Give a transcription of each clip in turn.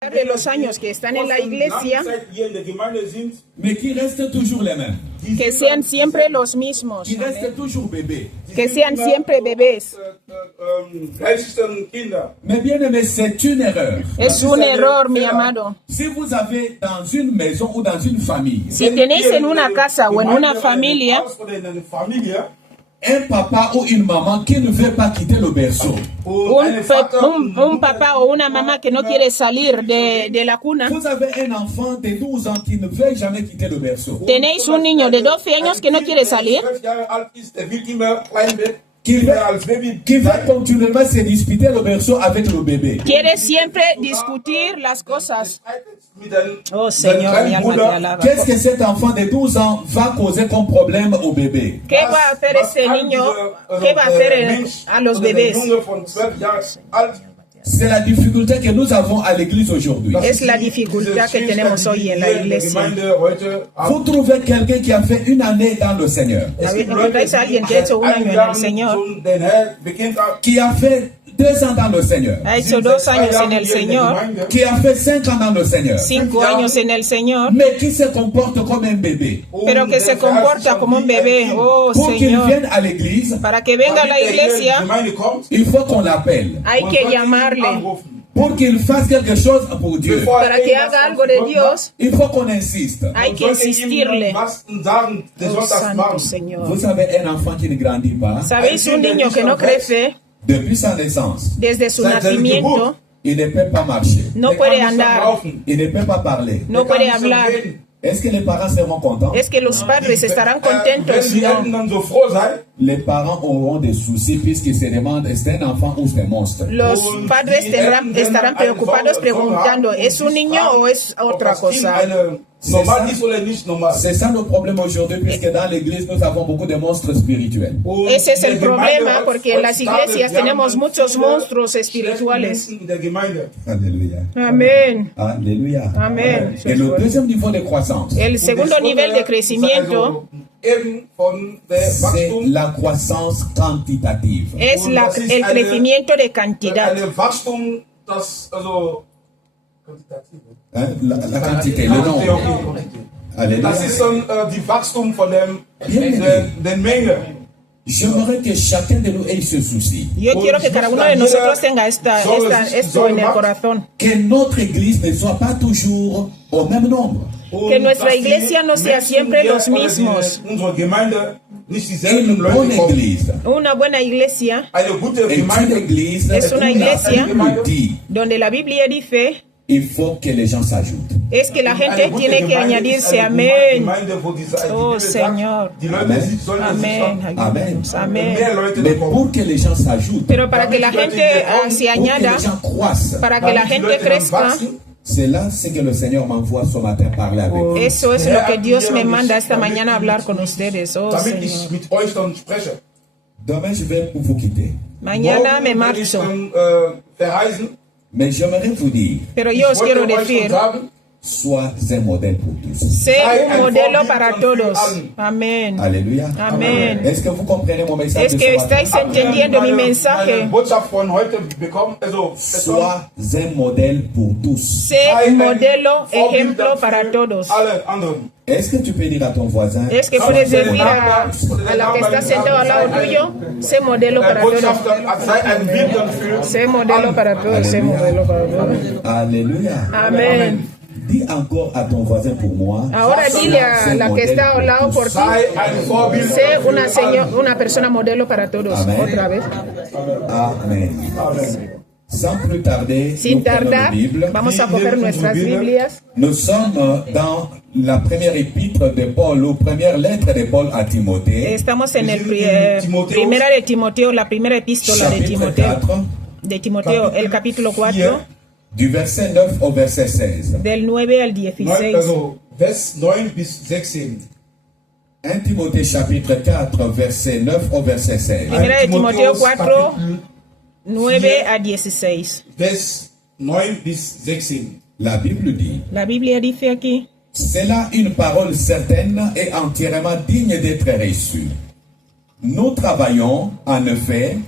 de los años que están en la iglesia, que sean siempre los mismos, que sean siempre bebés. Es un error, mi amado. Si tenéis en una casa o en una familia un papa ou une maman qui ne veut pas quitter le berceau. Un papá o una mamá que no quiere salir de la cuna. Vous avez un enfant de 12 ans qui ne veut jamais quitter le berceau. Tenéis un niño de 12 años que no quiere salir. Qui va continuellement se disputer le berceau avec le bébé. Quiere siempre discutir las cosas. Oh Señor, mi alma te alaba. Qu'est-ce que cet enfant de 12 ans va causer comme problème au bébé? ¿Qué va a hacer ese niño? ¿Qué va a hacer a los bebés? C'est la difficulté que nous avons à l'église aujourd'hui. Es la dificultad que tenemos hoy en la iglesia. Vous trouvez quelqu'un qui a fait une année dans le Seigneur, Encontráis a alguien que ha hecho un año en el Señor, qui a fait 2 ans dans le Seigneur, ha hecho 2 años en el Señor, qui a fait 5 ans dans le Seigneur, 5 años en el Señor, mais qui se comporte comme un bébé. pero que se comporta como un bebé. Oh Pour qu'il Señor, vienne à l'église, para que venga a la iglesia il faut qu'on l'appelle. hay que llamarle. Pour qu'il fasse quelque chose pour Dieu, Para que haga algo de Dios il faut qu'on insiste. hay que insistirle. Oh Santo Señor. Vous savez, un enfant qui ne grandit pas, ¿Sabéis un niño que no crece depuis sa naissance, desde su nacimiento? il ne peut pas marcher, No puede andar, il ne peut pas parler. no puede hablar. Est-ce que les parents seront contents? Es que los padres estarán contentos. No. Les parents auront des soucis puisqu'ils se demandent est-ce un enfant ou c'est un monstre. Los padres estarán preocupados preguntando, ¿es un niño o es otra cosa? C'est ça le problème aujourd'hui, puisque dans l'église nous avons beaucoup de monstres spirituels. Ese es el problema, porque en las iglesias tenemos muchos monstruos espirituales. Alléluia. Amén. Alléluia. Amén. Et le deuxième niveau de croissance, El segundo nivel de crecimiento c'est la croissance quantitative. es el crecimiento de cantidad. Hein? La quantité, le nombre. Alléluia. J'aimerais que chacun de nous ait ce souci. Yo quiero que cada uno de nosotros tenga esto en el corazón. Que notre église ne soit pas toujours au même nombre. Que nuestra iglesia no sea siempre los mismos. Une bonne église Una buena iglesia est une église es una où la iglesia Bible dit donde la Biblia dice il faut que les gens s'ajoutent. es que la gente tiene que añadirse. Amén. Oh Señor. Amén. Ayúdanos. Amén. Mais pour que les gens s'ajoutent, Pero para que la gente se pour que añada, les gens croissent, para que la gente crezca, c'est là ce que le Seigneur m'envoie ce matin parler avec vous. eso es lo que Dios me manda esta mañana a hablar con ustedes. Oh Señor. Demain, je vais vous quitter. Mañana me marcho. Mais j'aimerais vous dire, Pero yo os quiero decir, sois un modèle pour tous. sé un modelo para todos. Amén. Alléluia. Amén. Est-ce que vous comprenez mon message Es de que ce matin? estáis entendiendo mi mensaje. Sois un modèle pour tous. Sé un modelo, ejemplo para todos. Est-ce que tu peux dire à ton voisin, Es que puedes decir a la que está sentado al lado tuyo, sé modelo para todos. Sé modelo para todos, sé modelo para todos. Alléluia. Amén. Dis encore à ton voisin pour moi. Ahora dile a la que está al lado por ti, sé una persona modelo para todos. Amén. Otra vez. Amen. Sans plus tarder, Sin nous prenons tardar, nos Bibles. vamos a coger nuestras Biblias. Nous sommes dans la première épître de Paul, ou première lettre de Paul à Timothée, Estamos en el primera de Timoteo, la primera epístola de chapitre Timoteo. 4, De Timoteo, el capítulo 4, du verset 9 au verset 16. del 9 al 16. Vers 9 bis 16. 1 Timothée chapitre 4, verset 9 au verset 16. Primera de Timoteo 4, Kapitel 9 a 16. Vers 9 bis 16. La Bible dit, La Biblia dice aquí, c'est là une parole certaine et entièrement digne d'être reçue. Nous travaillons, en effet,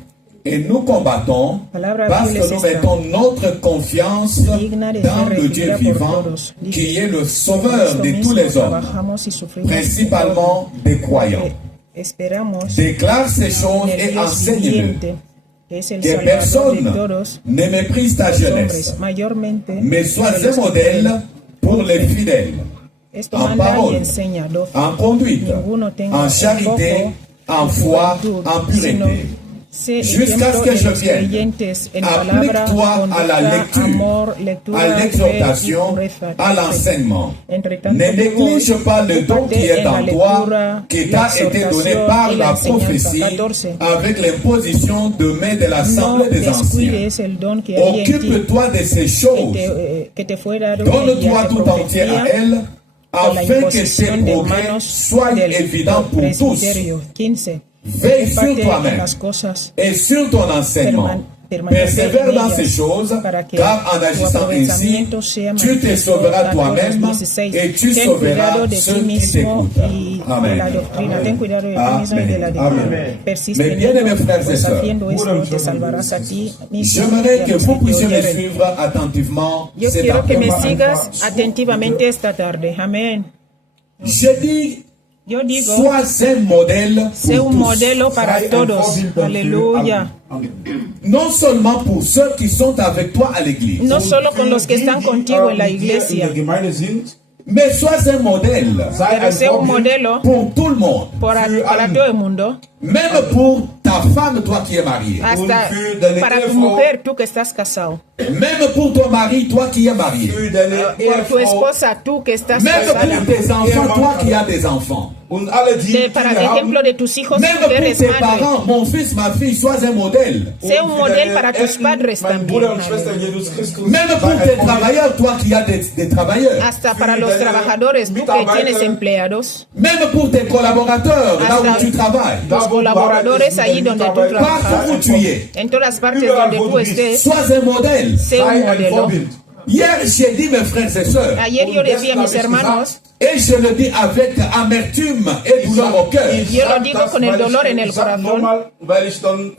Et nous combattons parce que nous mettons notre confiance dans le Dieu vivant, qui est le sauveur de tous les hommes, principalement des croyants. Déclare ces choses et enseigne-le. Que personne ne méprise ta jeunesse, mais sois un modèle pour les fidèles, en parole, en conduite, en charité, en foi, en pureté. Jusqu'à ce que je vienne, applique-toi à la lecture, à l'exhortation, à l'enseignement. Ne néglige pas le don qui est en toi, qui t'a été donné par la prophétie, avec l'imposition de main de l'Assemblée des Anciens. Occupe-toi de ces choses. Donne-toi tout entier à elle, afin que tes progrès soient évidents pour tous. Veille sur toi-même et sur ton enseignement. Persévère dans ces choses, car en agissant ainsi, tu te sauveras toi-même et tu sauveras ceux qui t'écoutent. Amen. Amen. Mes bien-aimés frères et sœurs, j'aimerais que vous puissiez me suivre attentivement cet après-midi. Je dis, sois un modèle para todos. Aleluya. Non seulement pour ceux qui sont avec toi à l'église. No solo con los que están contigo en la iglesia. Mais sois un modèle. Pero sé un modelo pour tout le monde. Para todo el mundo. Même pour ta femme, toi qui es marié. Hasta para tu mujer, tú que estás casado. Même pour ton mari, toi qui es marié. Por tu esposa, tú que estás casada. Même pour tes enfants, toi qui as des enfants. Para ejemplo de tus hijos, même que eres pour tes madre. parents, mon fils, ma fille, sois un modèle. Sé un modelo para tus padres también. Même pour tes travailleurs, toi qui as des travailleurs. Hasta para los trabajadores, tú que tienes empleados. Même pour tes collaborateurs, là où tu travailles. Los colaboradores ahí donde tú trabajas. Partout où tu es. En todas partes donde tú estés. Sois un modèle. Sé un modelo. Hier, j'ai dit mes frères et sœurs. Ayer yo decía a mis hermanos. Et je le dis avec amertume et douleur au cœur. Yo lo digo con el dolor en el corazón.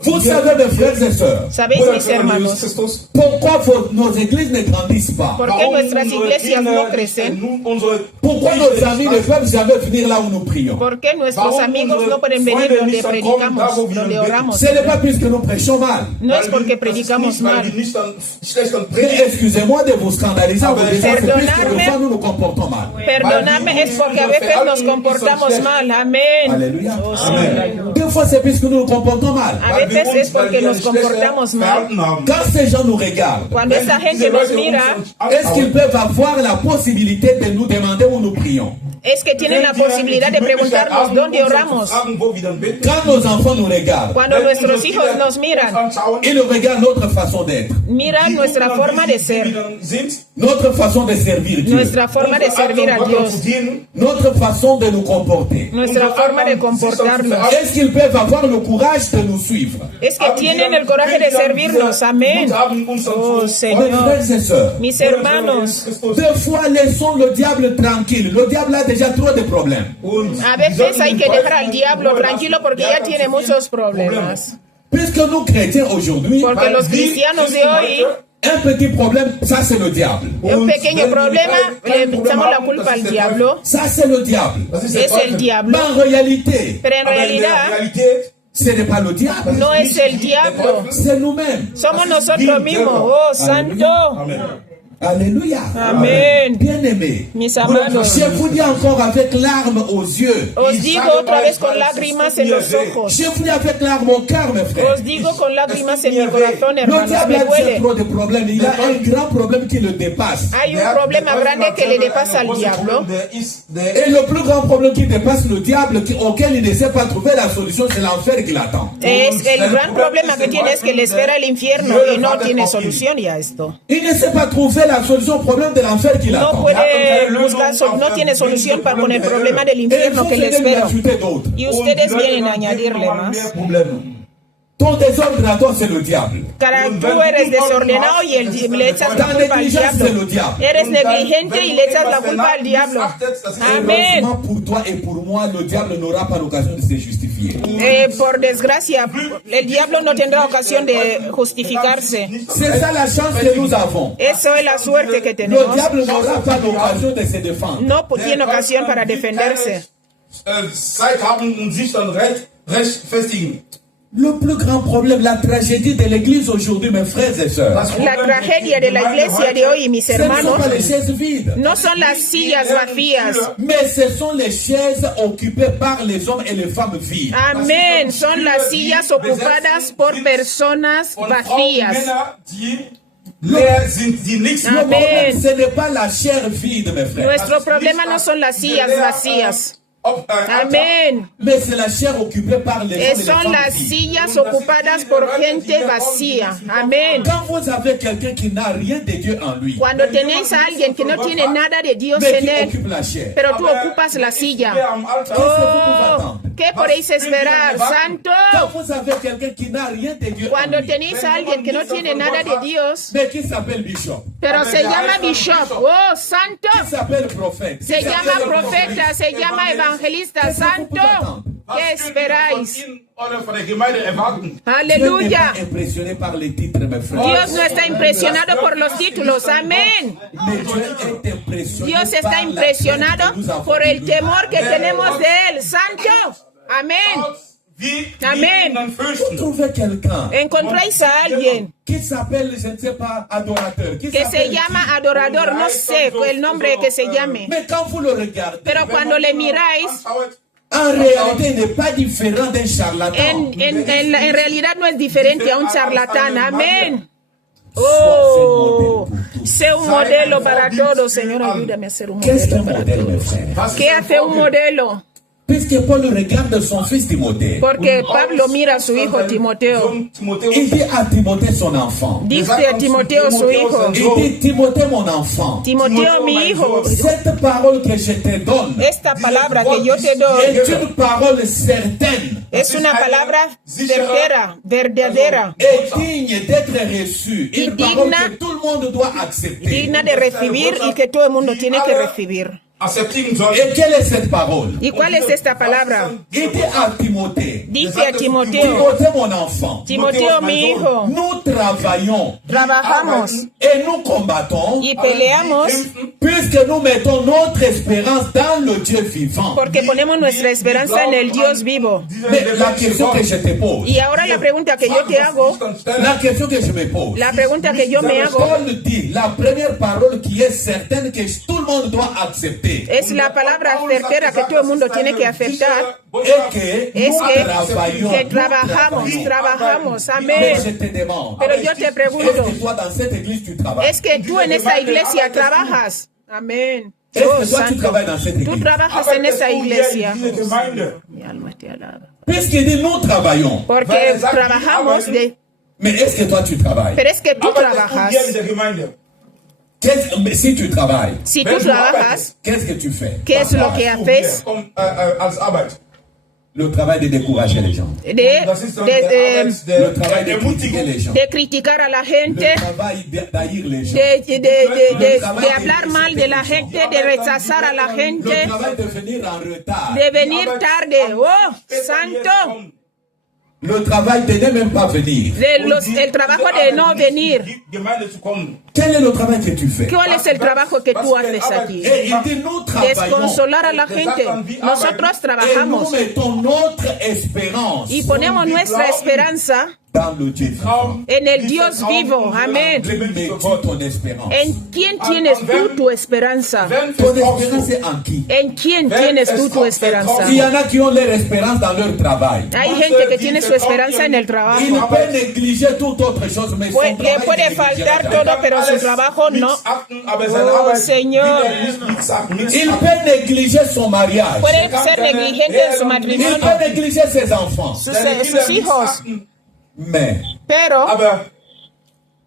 Vous savez, mes frères et sœurs, ¿Sabéis, mis hermanos? pourquoi nos églises ne grandissent pas? ¿Por qué nuestras iglesias no crecen? Pourquoi nos amis ne peuvent jamais venir là où nous prions? ¿Por qué nuestros amigos no pueden venir donde predicamos, donde oramos? Ce n'est pas puisque nous prêchons mal. No es porque predicamos mal. Mais excusez-moi de vous scandaliser en vous disant que puisque des fois nous nous comportons mal. Perdóname, es porque a veces nos comportamos mal. Amén. Alléluia. Oh, Señor. Des fois c'est puisque nous nous comportons mal. A veces es porque nos comportamos mal. Quand ces gens nous regardent, Cuando esa gente nos mira, est-ce qu'ils peuvent avoir la possibilité de nous demander où nous prions? es que tienen la posibilidad de preguntarnos dónde oramos. Quand nos enfants nous regardent, Cuando nuestros hijos nos miran, ils nous regardent notre façon d'être, miran nuestra forma de ser, notre façon de servir Dieu, nuestra forma de servir a Dios, notre façon de nous comporter. nuestra forma de comportarnos. Est-ce qu'ils peuvent avoir le courage de nous suivre? Es que tienen el coraje de servirnos. Amén. Oh, Mes Señor. frères et sœurs, Mis hermanos, des fois laissons le diable tranquille. Le diable a déjà trop de problèmes. a veces hay que dejar al diablo tranquilo porque ya tiene muchos problemas. Puisque nous chrétiens aujourd'hui, Porque los cristianos de hoy, un petit problème, ça c'est le diable. un pequeño problema, le echamos la culpa al diablo. Ça c'est le diable. Es el diablo. Mais en réalité, Pero en realidad, ce n'est pas le diable. no es el diablo. C'est nous-mêmes. Somos nosotros mismos. Oh, santo. Alléluia. Amén. Bien-aimés, Mis amados, je vous dis encore avec larmes aux yeux. os digo otra vez con lágrimas en los ojos. Je vous dis avec larmes au cœur, mes frères. Os digo con lágrimas en mi corazón, Le hermanos. diable Me a déjà duele. trop de problèmes. Il a un grand problème qui le dépasse. Hay un problema grande que le pasa al diablo. Et le plus grand problème qui dépasse le diable, auquel il ne sait pas trouver la solution, c'est l'enfer qui l'attend. Es el gran problema que tiene es que le espera el infierno y no tiene solución ya esto. Il ne sait pas trouver la solution au problème de l'enfer qui No l'attend. puede buscar, no tiene solución para con el problema del Et il infierno faut que le venir lui espera. ajouter d'autres. Y ustedes vienen a añadirle más. Ton désordre à toi, c'est le diable. Tú eres desordenado y le echas la culpa al diablo. Eres negligente y le echas la culpa al diablo. Amén. Pour toi et pour moi, le diable n'aura pas l'occasion de se justifier. Por desgracia, el diablo no tendrá ocasión de justificarse. C'est ça la chance que nous avons. Eso es la suerte que tenemos. Le diable n'aura pas l'occasion de se défendre. No tiene ocasión para defenderse. Zeit haben und sich dann recht festigen. Le plus grand problème, la tragédie de l'église aujourd'hui, mes frères et sœurs, La tragedia de la iglesia de hoy, mis ce ne sont hermanos, pas les chaises vides, no son las sillas vacías. mais ce sont les chaises occupées par les hommes et les femmes vides. Amén. Son las sillas ocupadas por personas vacías. Amén. Ce n'est pas la chair vide, mes frères, Nuestro problema no son las sillas vacías. Amén. mais c'est la chair occupée par les hommes et les Son femmes las vides. sillas ocupadas por gente vacía. Amén. Quand vous avez quelqu'un qui n'a rien de Dieu en lui, Cuando tenéis a alguien que no tiene nada de Dios mais en qui él, occupe la chair, pero tú ocupas la silla. Oh, ¿qué podéis esperar, santo? quand vous avez quelqu'un qui n'a rien de Dieu en Cuando lui, tenéis a alguien que no tiene nada de Dios, mais qui s'appelle bishop, pero se llama bishop, oh, santo, qui s'appelle prophète, se llama profeta, se llama evangelista, santo, ¿qué esperáis? Dieu n'est Aleluya. pas impressionné par les titres, mes frères. Dios no está impresionado por los títulos, amén. Mais Dieu est impressionné Dios par está la impresionado crainte que nous avons por de el lui. temor que tenemos de él, santo, amén. Amén. Vous trouvez quelqu'un Encontráis a alguien qui s'appelle, je ne sais pas, adorateur, qui que se s'appelle llama adorador, no sé el nombre que se llame, mais quand vous le regardez, pero cuando le miráis, en réalité, il n'est pas différent d'un charlatan. en realidad no es diferente a un charlatán, amén. Oh, sé un modelo para todos, Señor, ayúdame a ser un qu'est-ce qu'un modelo para modèle, mes todos. frères? ¿Qué hace un modelo? Puisque Paul regarde son fils Timothée, Porque Pablo mira a su hijo Timoteo. il dit à Timothée son enfant, Dice a Timoteo su hijo, il dit Timothée mon enfant, Timoteo mi hijo, cette parole que je te donne esta palabra que yo te doy est une parole certaine es una palabra certera, verdadera, et digne d'être reçue, une digna- parole que tout le monde doit accepter. digna de recibir y que todo el mundo tiene que recibir. Et quelle est cette parole? ¿Y cuál es esta palabra? Il dit à Timothée, Dice a Timoteo, Timothée mon enfant, Timoteo mi hijo, nous travaillons trabajamos et nous combattons y peleamos puisque nous mettons notre espérance dans le Dieu vivant. porque ponemos nuestra esperanza en el Dios vivo. Mais la question que je te pose, Y ahora la pregunta que yo te hago, la question que je me pose, la pregunta que yo me hago Paul dit la première parole qui est certaine que tout le monde doit accepter es la palabra certera que todo el mundo tiene que aceptar, et que es nous que travaillons. trabajamos, Mais je amén. te demande, Pero yo te est-ce pregunto, que toi dans cette église tu travailles? ¿es que tú en esta iglesia trabajas? Amén. Est-ce Oh, que toi tu santo. travailles dans cette Tú église? trabajas en esa iglesia. Mi alma te alaba. Puisqu'il dit nous travaillons, Porque trabajamos mais est-ce que toi tu travailles? pero es que tú trabajas. Mais si tu travailles, Si tú trabajas, qu'est-ce que tu fais? ¿qué es lo que haces? Le travail de décourager les gens. De Le travail de critiquer les gens. criticar a la gente, Le travail d'haïr les gens. de hablar mal de la gente, de rechazar a la Le gente, travail de venir en retard. de venir tarde. Oh, santo. Le travail de ne même pas venir. El trabajo de no venir. Quel est le travail que tu fais? ¿Cuál es el trabajo que tú haces aquí? Et il dit nous travaillons. Desconsolar a la gente. Nosotros Et nous trabajamos mettons notre espérance y ponemos nuestra esperanza dans le Dieu vivant. en el Dios vivo. Amén. Mais ton espérance. ¿En quién tienes tú tu esperanza? Ton espérance est en qui? ¿En quién tienes tú tu esperanza? Il y en a qui ont leur espérance dans leur travail. Hay gente que tiene su esperanza en el Il trabajo. peut négliger toute autre chose, mais son Le travail puede est faltar négligé. todo, pero su trabajo no. Oh, Señor. Il peut négliger son mariage. Puede ser negligente en su Il matrimonio, peut négliger ses enfants. sus hijos. Mais Pero,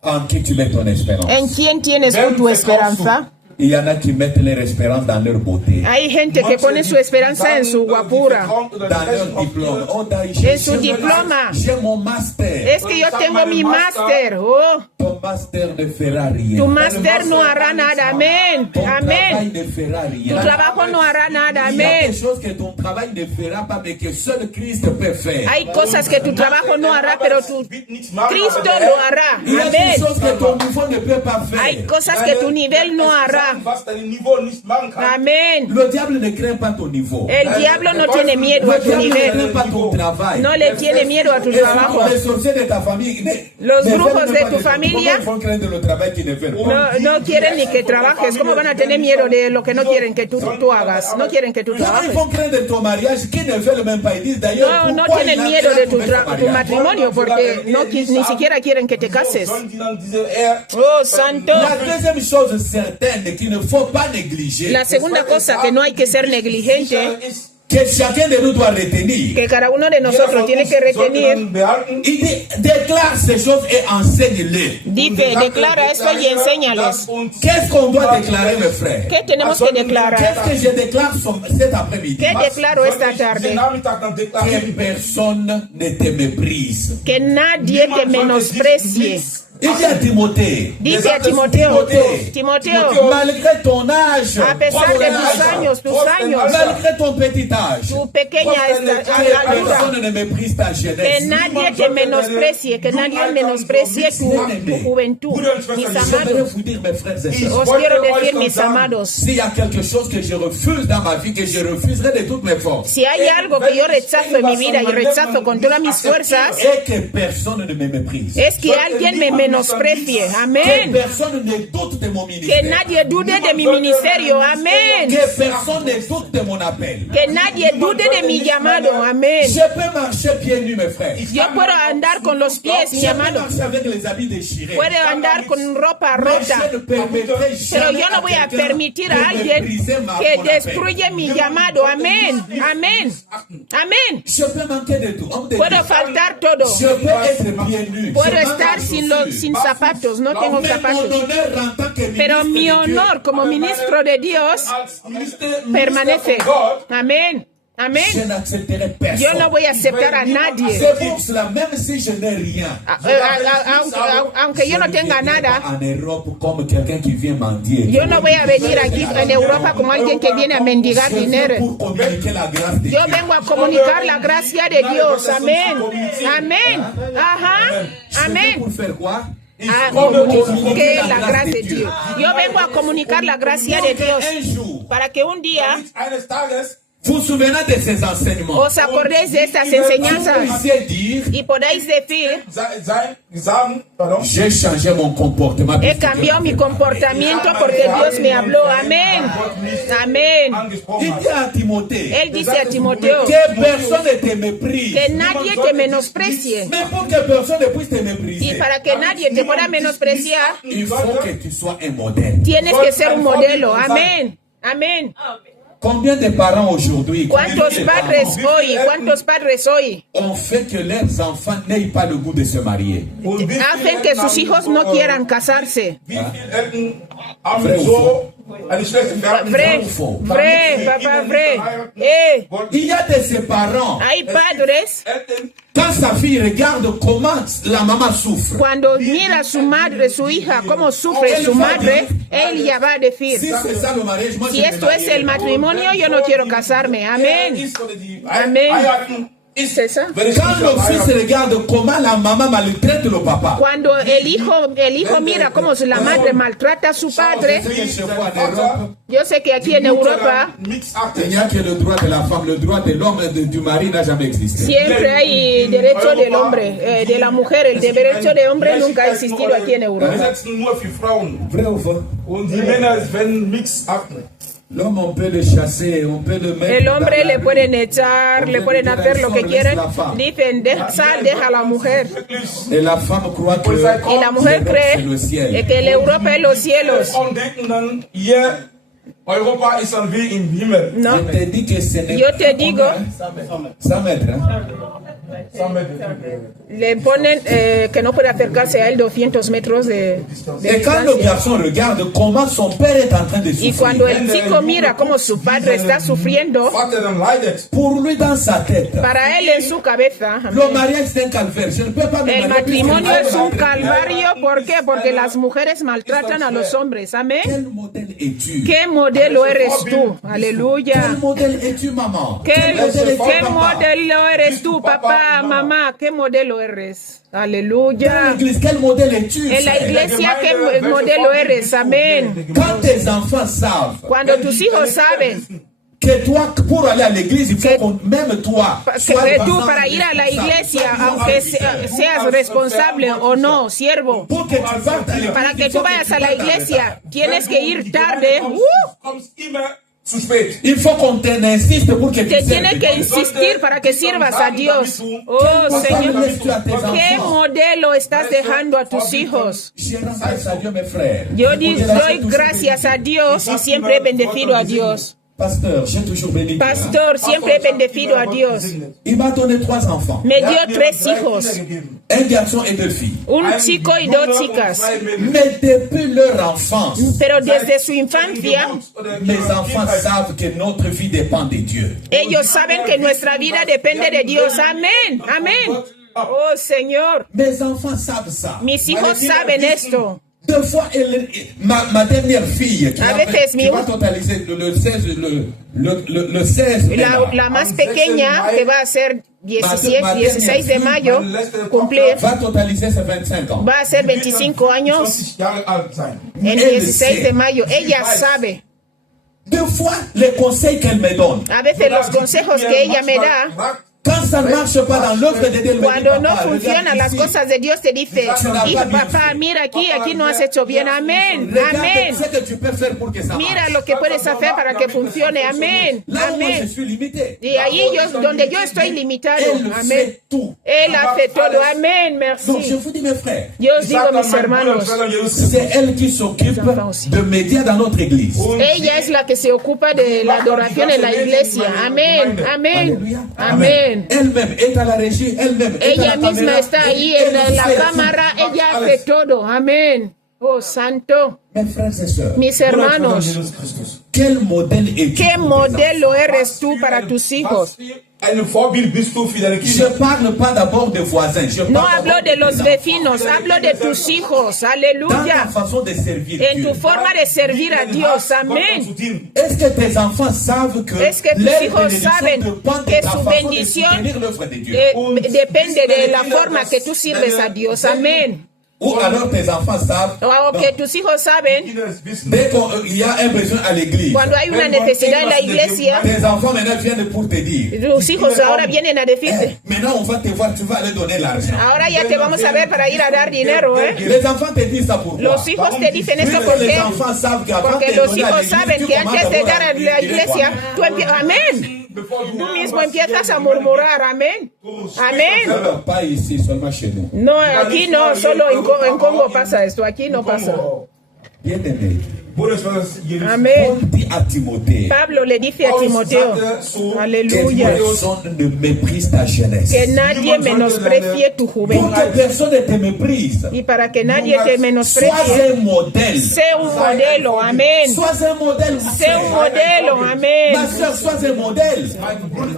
en qui tu mets ton espérance? ¿en quién tienes tú tu esperanza? Il y en a qui mettent leur espérance dans leur beauté, Hay gente que pone su esperanza en su guapura, dans leur diplôme. Oh, en su diploma. j'ai mon master. Es que yo tengo mi máster. Oh, Ton master ne fera rien. tu máster no hará nada. Amén. Ton travail Amén. ne fera Tu rien. trabajo no hará nada. Il y a Amén. des choses que ton travail ne fera pas, mais que seul Christ peut faire. Hay cosas que tu trabajo no hará, pero tu Cristo lo hará. Il y a des Amén. choses que ton niveau ne peut pas Hay faire. cosas que tu nivel no hará. Amén. Le diable ne craint pas ton niveau. El diablo no tiene miedo a Le tu diable ne craint nivel. pas ton travail. No le tiene miedo a tu Et trabajo. les sorciers de ta famille, Los ne brujos veulent de même tu pas familia comment ils vont craindre le travail qu'ils ne veulent pas. no quieren ni que trabajes. ¿Cómo van a tener miedo de lo que no quieren que tú hagas? No quieren que tú Comment ils trabajes. vont craindre ton mariage qu'ils ne veulent même pas. Ils disent d'ailleurs, No pourquoi tienen il a miedo de trouvé son tu mariage. matrimonio porque ni siquiera quieren que te cases. Oh, santo. La deuxième chose certaine qu'il ne faut pas négliger, La segunda cosa que no hay que ser negligente, que chacun de nous doit retenir, que cada uno de nosotros tiene que retenir, il dit, déclare ces choses et enseigne-les. dice, declara esto y enséñales. Qu'est-ce qu'on doit déclarer, mes frères? ¿Qué tenemos que declarar? Qu'est-ce que je déclare cet après-midi? ¿Qué declaro esta tarde? Que personne ne te méprise. Que nadie te menosprecie. Il dit à Timothée, Dice a Timoteo, Timoteo, malgré ton âge, a pesar de tus años, malgré ton petit âge, tu pequeña que altura, personne ne méprise ta que jeunesse. nadie te menosprecie, que nadie menosprecie tu juventud. Mis J'aimerais amados, vous dire, mes frères et sœurs, os quiero decir, mis amados, s'il y a quelque chose que je refuse dans ma vie, que je refuserai de toutes mes forces, si hay algo que yo rechazo en mi vida y rechazo con todas mis fuerzas, et que personne ne me méprise. es que alguien me menosprecie. Que Amén. personne ne doute de mon Que ministère. nadie dude de mi ministerio. Amén. Que personne ne doute de mon appel. Que nadie dude de mi llamado. Amén. Je peux marcher pieds nus, mes frères. Yo puedo andar con los pies, mi Je peux amado. marcher avec les habits déchirés. Puedo andar con ropa Mais rota. je ne permettrai Pero jamais yo no voy a quelqu'un permitir de a alguien mépriser mon que appel. destruye mi llamado. Amén. Amén. Amén. Je peux manquer de tout. Homme de Puedo Dieu. faltar todo. Je peux être pieds nus. Puedo Je estar manque de sin zapatos. No tengo Mais mon zapatos. honneur en tant que Pero ministre mi de Dieu, honor como ministro de Dios permanece. Amén. je Amén. n'accepterai Yo personne. no voy a aceptar a nadie. C'est pour cela, même si je n'ai rien, Aunque yo no tenga nada, en Europe comme quelqu'un qui vient mendier. yo no voy a venir aquí en Europa como alguien que viene a mendigar Je viens dinero. pour communiquer la grâce de Yo Dieu. vengo a comunicar la gracia de Dios. Amén. Amén. Ajá. Je viens Amén. pour faire quoi? A comunicar la gracia de Dios. Yo vengo a comunicar la gracia de Dios Un jour, para que un día vous vous souvenez de ces enseignements. os acordéis de estas enseñanzas Vous puissiez dire, y podáis decir, j'ai changé mon comportement. he cambiado mi comportamiento porque Dios me habló. Amén. Amén. Il dit à Timothée, Él dice a Timoteo que personne ne te méprise. que nadie te menosprecie. Mais pour que personne ne puisse te Y mépriser, para que nadie te pueda menospreciar, il faut que tu sois un modèle. tienes que ser un modelo. Amén. Amén. Combien de parents aujourd'hui ¿Cuántos padres hoy ont fait que leurs enfants n'aient pas le goût de se marier? hacen que sus hijos no quieran casarse? Vrai, papá, vrai. Il y a de ces parents, Hay padres, quand sa fille regarde comment la maman souffre, cuando mira a su madre, su hija, cómo sufre su madre, él ya va a decir, si c'est ça le mariage, moi si je me esto es el matrimonio, yo no quiero casarme. Amén. Amén. C'est ça. Quand le fils regarde comment la maman maltraite le papa, Cuando el hijo mira cómo la madre maltrata a su padre, c'est que chez vous en Europe, yo sé que aquí en Europa il n'y a que le droit de la femme, le droit de l'homme et du mari n'a jamais existé. siempre hay derecho del hombre, de la mujer. El derecho de hombre nunca ha existido aquí en Europa. Vrai ou faux? Und die Männer werden mix up. L'homme, on peut le chasser, on peut le mettre. El dans hombre la le rue. pueden echar, le pueden hacer lo que quieren. Dicen, sal, deja a la mujer. Et la femme croit que Y la mujer c'est cree le ciel. que la Europa es los cielos. Denken dann, hier, Europa ist dann wie im Himmel. No, Je te dis que ce n'est yo te digo, 100 mètres. Hein? le ponen que no puede acercarse a él 200 metros de Et quand le distancia. garçon regarde comment son père est en train de Y cuando souffrir, el chico mira cómo su padre está sufriendo, Vater dann leidet. pour lui dans sa tête, para él en su cabeza, le mariage c'est un calvaire. Je ne peux pas me el marier puisque matrimonio je es un vais calvario. ¿Por qué? Porque las mujeres maltratan a los hombres. Amén. Quel modèle es-tu? ¿Qué modelo eres tú? Quel Aleluya. modèle es-tu, maman? ¿Qué modèle es-tu, papa? modelo eres tú, papá, mamá? ¿Qué modelo eres? Dans Aleluya. l'église, quel modèle es-tu? En la frère? iglesia, ¿qué modelo eres? Amén. Quand tes enfants savent Cuando tus hijos saben que toi, pour aller à l'église, il faut Que- que même toi, sois que tú vraiment para ir a la responsable. iglesia, aunque seas responsable o no, siervo, Pour que tu partes à l'église, para que il faut tú vayas a la tu partes iglesia, tienes que ir tarde. Kommst immer zu spät. Il faut qu'on insiste pour que tu Te serves tienes que Dieu. insistir para que sirvas a Dios. Oh, Señor, ¿qué modelo estás dejando a tus hijos? Je rends grâce à Dieu, mes frères. Yo Pour te la doy toujours gracias a Dios y siempre he bendecido a Dios. Pasteur, j'ai toujours béni Dieu. Pastor, siempre he bendecido a Dios. Il m'a donné 3 enfants. Me dio 3 hijos, Un garçon et 2 filles. un chico y 2 chicas. Mais depuis leur enfance, Pero desde su infancia, mes enfants savent que notre vie dépend de Dieu. ellos saben que nuestra vida depende de Dios. Amén, amén. Oh, Señor, Mes enfants savent ça. mis hijos saben esto. Deux fois, ma dernière fille, qui, A va, veces qui mi- va totaliser le 16, le 16 mai, La más pequeña, que va a ser 16 de mayo, cumplir, va totaliser ses 25 ans. va a ser 25 años 20 Jahre alt sein. el 16 de mayo. Ella sabe. Deux fois, les conseils qu'elle me donne. A veces los consejos que ella me da, Quand ça ne marche pas dans l'œuvre de Dieu, elle me dit, cuando no papa, funcionan regarde las ici. cosas de Dios, te dice, hijo, papá, mira aquí no has hecho bien. Amén, Regarde amén. ce que tu peux faire pour que ça Mira marche. lo que puedes hacer para que funcione. Amén, Là où moi je amén. suis limité, Y ahí donde yo estoy limitado. elle Amén. fait tout. Él hace todo. Amén, Donc je merci. vous dis, mes frères, Yo os digo, mis hermanos, c'est elle qui s'occupe de médias dans notre église. ella es la que se ocupa de la adoración en la iglesia. Amén, amén, amén. Elle-même est à la régie, elle-même est à Ella la misma caméra, está ahí elle en la fait cámara, ella hace todo. Amén. Oh, santo. Mes frères et sœurs, Mis hermanos, quel modèle es-tu? ¿qué modelo eres tú para tus hijos? Ein Vorbild bist du für deine Je Kinder. ne parle pas d'abord des voisins, je No parle hablo d'abord de los tes vecinos, hablo de tus hijos. dans ta Aleluya. façon de servir En Dieu. tu forma de servir a Dios. Amén. Est-ce que tes enfants savent que Es que tus leur hijos bénédiction saben dépend de que ta su façon de bendición soutenir l'œuvre de Dieu? depende de la forma que tú sirves a Dios. Amén. Ou alors tes enfants savent, O que tus hijos saben, dès qu'il y a un besoin à l'église, cuando hay una necesidad en la iglesia, tes enfants maintenant viennent pour te dire, tus hijos ahora vienen a decirte, maintenant on va te voir, tu vas aller donner l'argent. ahora ya te vamos a ver para ir a dar dinero, ¿eh? Les enfants te disent ça pourquoi? Los hijos te dicen esto Puisque les porque, enfants savent qu'avant porque de los donner à hijos l'église, saben tu que commences antes de d'abord dar a la murmurer iglesia, toi-même. tú amén. Tú mismo empiezas a murmurar, amén. Amén. Alors, pas ici, seulement chez nous. No, aquí no, solo en Congo pasa esto, aquí no pasa. Bien aimé. Amén. Paul dit à Timothée Pablo le dice a Timoteo, que aleluya, personne ne méprise ta jeunesse. que nadie menosprecie tu Pour que juventud. personne ne te méprise, Y para que nadie te sois menosprecie, un modèle. sé un modelo, amén. Sois un modèle. ma Sé sœur. un modelo, Ma amén. soeur, sois un modèle.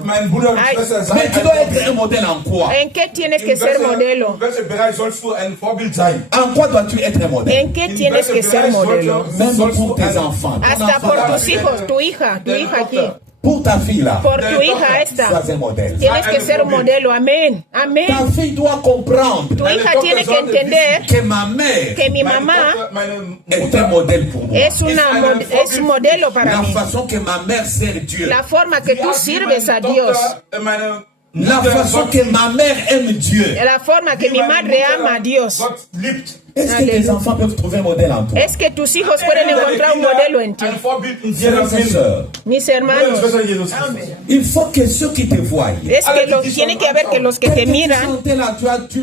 Mein Bruder und Ay. Schwester, Mais tu dois être un modèle en quoi? ¿En qué tienes que ser modelo? In welchem Bereich sollst du ein Vorbild sein? En quoi dois-tu être un modèle? ¿En qué tienes que ser modelo? Même pour tes enfants. Ton Hasta enfant por là, tus hijos, tu hija aquí, pour ta fille là, por tu hija esta. sois un modèle. Tienes que ser un modelo, amén, amén. Ta fille doit comprendre Tu hija tiene que entender que ma mère que mi mamá est un modèle pour moi. es un modelo para La mí. façon que ma mère sert Dieu. La forma que tú sirves a Dios, La façon que ma mère aime Dieu. la forma que mi madre ama a Dios. Gott liebt. Est-ce que tes enfants peuvent trouver un modèle en toi? Es que tus hijos pueden encontrar un modelo en ti. Frères et sœurs, Mis hermanos, il faut que ceux qui te voient, es que tiene que haber que los que te miran,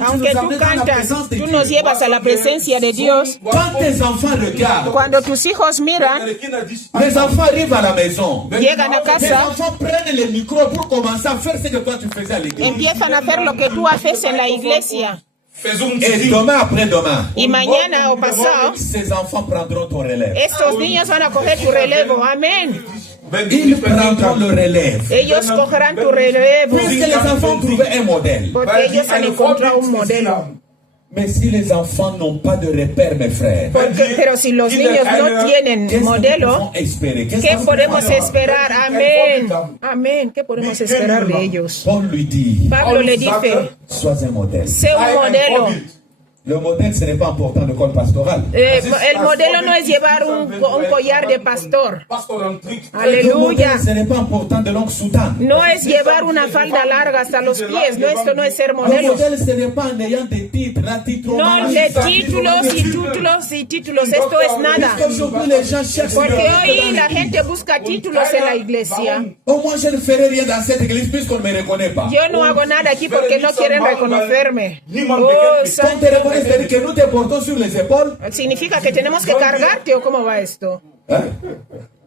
aunque tú cantas, tú nos llevas a la presencia de Dios. quand tes enfants regardent, Cuando tus hijos miran, les enfants arrivent à la maison. llegan a Les casa, enfants prennent le micro pour commencer à faire ce que toi tu faisais à l'église. empiezan a hacer lo que tú haces en la iglesia. Et demain après demain, Y mañana o pasado, ces enfants prendront ton relève. estos niños van a coger tu relevo. Amén. Ils prendront le relève. Ellos cogerán tu relevo. Puisque les enfants ont trouvé un modèle. Porque ellos han encontrado un modelo. Mais si les enfants n'ont pas de repère, mes frères, Pero si los niños no tienen qu'est-ce qu'ils modelo, vont espérer? Qu'est-ce ¿qué qu'on podemos peut faire? esperar? Amén. Amén. ¿Qué podemos esperar de ellos? Paul lui dit, Pablo le dice, sois un modèle. sé un modelo. Le modèle, ce n'est pas important de l'école pastorale. El modelo no es llevar un collar de pastor. Le Aleluya. modèle, ce n'est pas important de longue soutane. No es llevar una falda larga hasta los pies. No, esto no es ser Le modelo. modèle, ce n'est pas en ayant des titres, la No, titromanie. de títulos. Esto es nada. Aujourd'hui, les gens cherchent. Porque hoy la gente busca títulos en la iglesia. Au moins, je ne ferai rien dans cette église puisqu'on ne me reconnaît pas. Yo no hago nada aquí porque no quieren reconocerme. Oh, Quand te reconnaissent, c'est-à-dire que nous te portons sur les épaules. ¿significa que tenemos que cargarte o cómo va esto? Hein?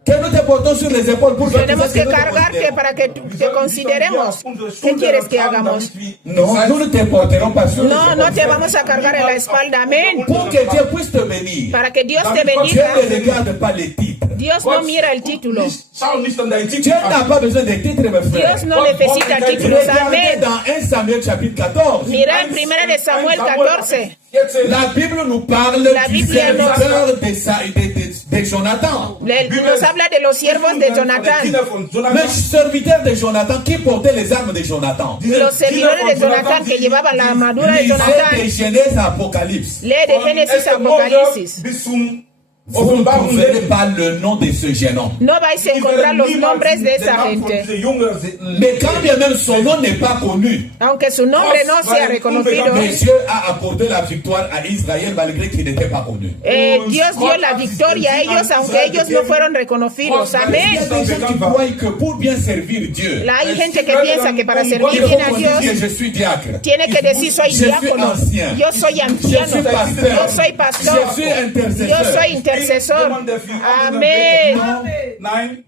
Que nous te portons sur les épaules pour que Tenemos tu que fasses que nous te cargarte considérons. para que te consideremos. ¿Qué quieres que hagamos? Non, nous ne te porterons pas sur les No, épaules. no te vamos a cargar en la espalda. Amén. Pour que Dieu puisse te bénir. Para que Dios te Dieu bendiga. ne regarde pas les titres. Dios no mira el título. Dieu n'a pas besoin de titres, mes frères. Dios no necesita títulos. Regardez Amén. dans 1 Samuel chapitre 14. Mira en 1 de Samuel 14. La Bible nous parle La du Biblia serviteur de Jonathan. Nos habla de los siervos de Jonatán. Le serviteur de Jonathan, qui portait les armes de Jonathan. Los servidores de Jonatán que llevaban la armadura de Lisez de Jonatán. Genèse à Apocalypse. Lee de Génesis a Apocalipsis. Vous ne trouverez pas le nom de ce jeune homme. No vais a encontrar los nombres de esa gente. Mais quand bien même son nom n'est pas connu, Aunque su nombre no sea reconocido, mais Dieu a accordé la victoire à Israël malgré qu'il n'était pas connu. Dios dio la victoria a ellos, aunque ellos no fueron reconocidos. Il y Amén. a des gens qui croient que pour bien servir Dieu, Hay gente que piensa que para il servir faut bien a qu'on dise que Dios je suis diacre. tiene que decir soy Je suis diácono, ancien. yo soy Je anciano, suis pasteur. yo soy pastor, Je suis intercesseur. yo soy intercesor. Amén.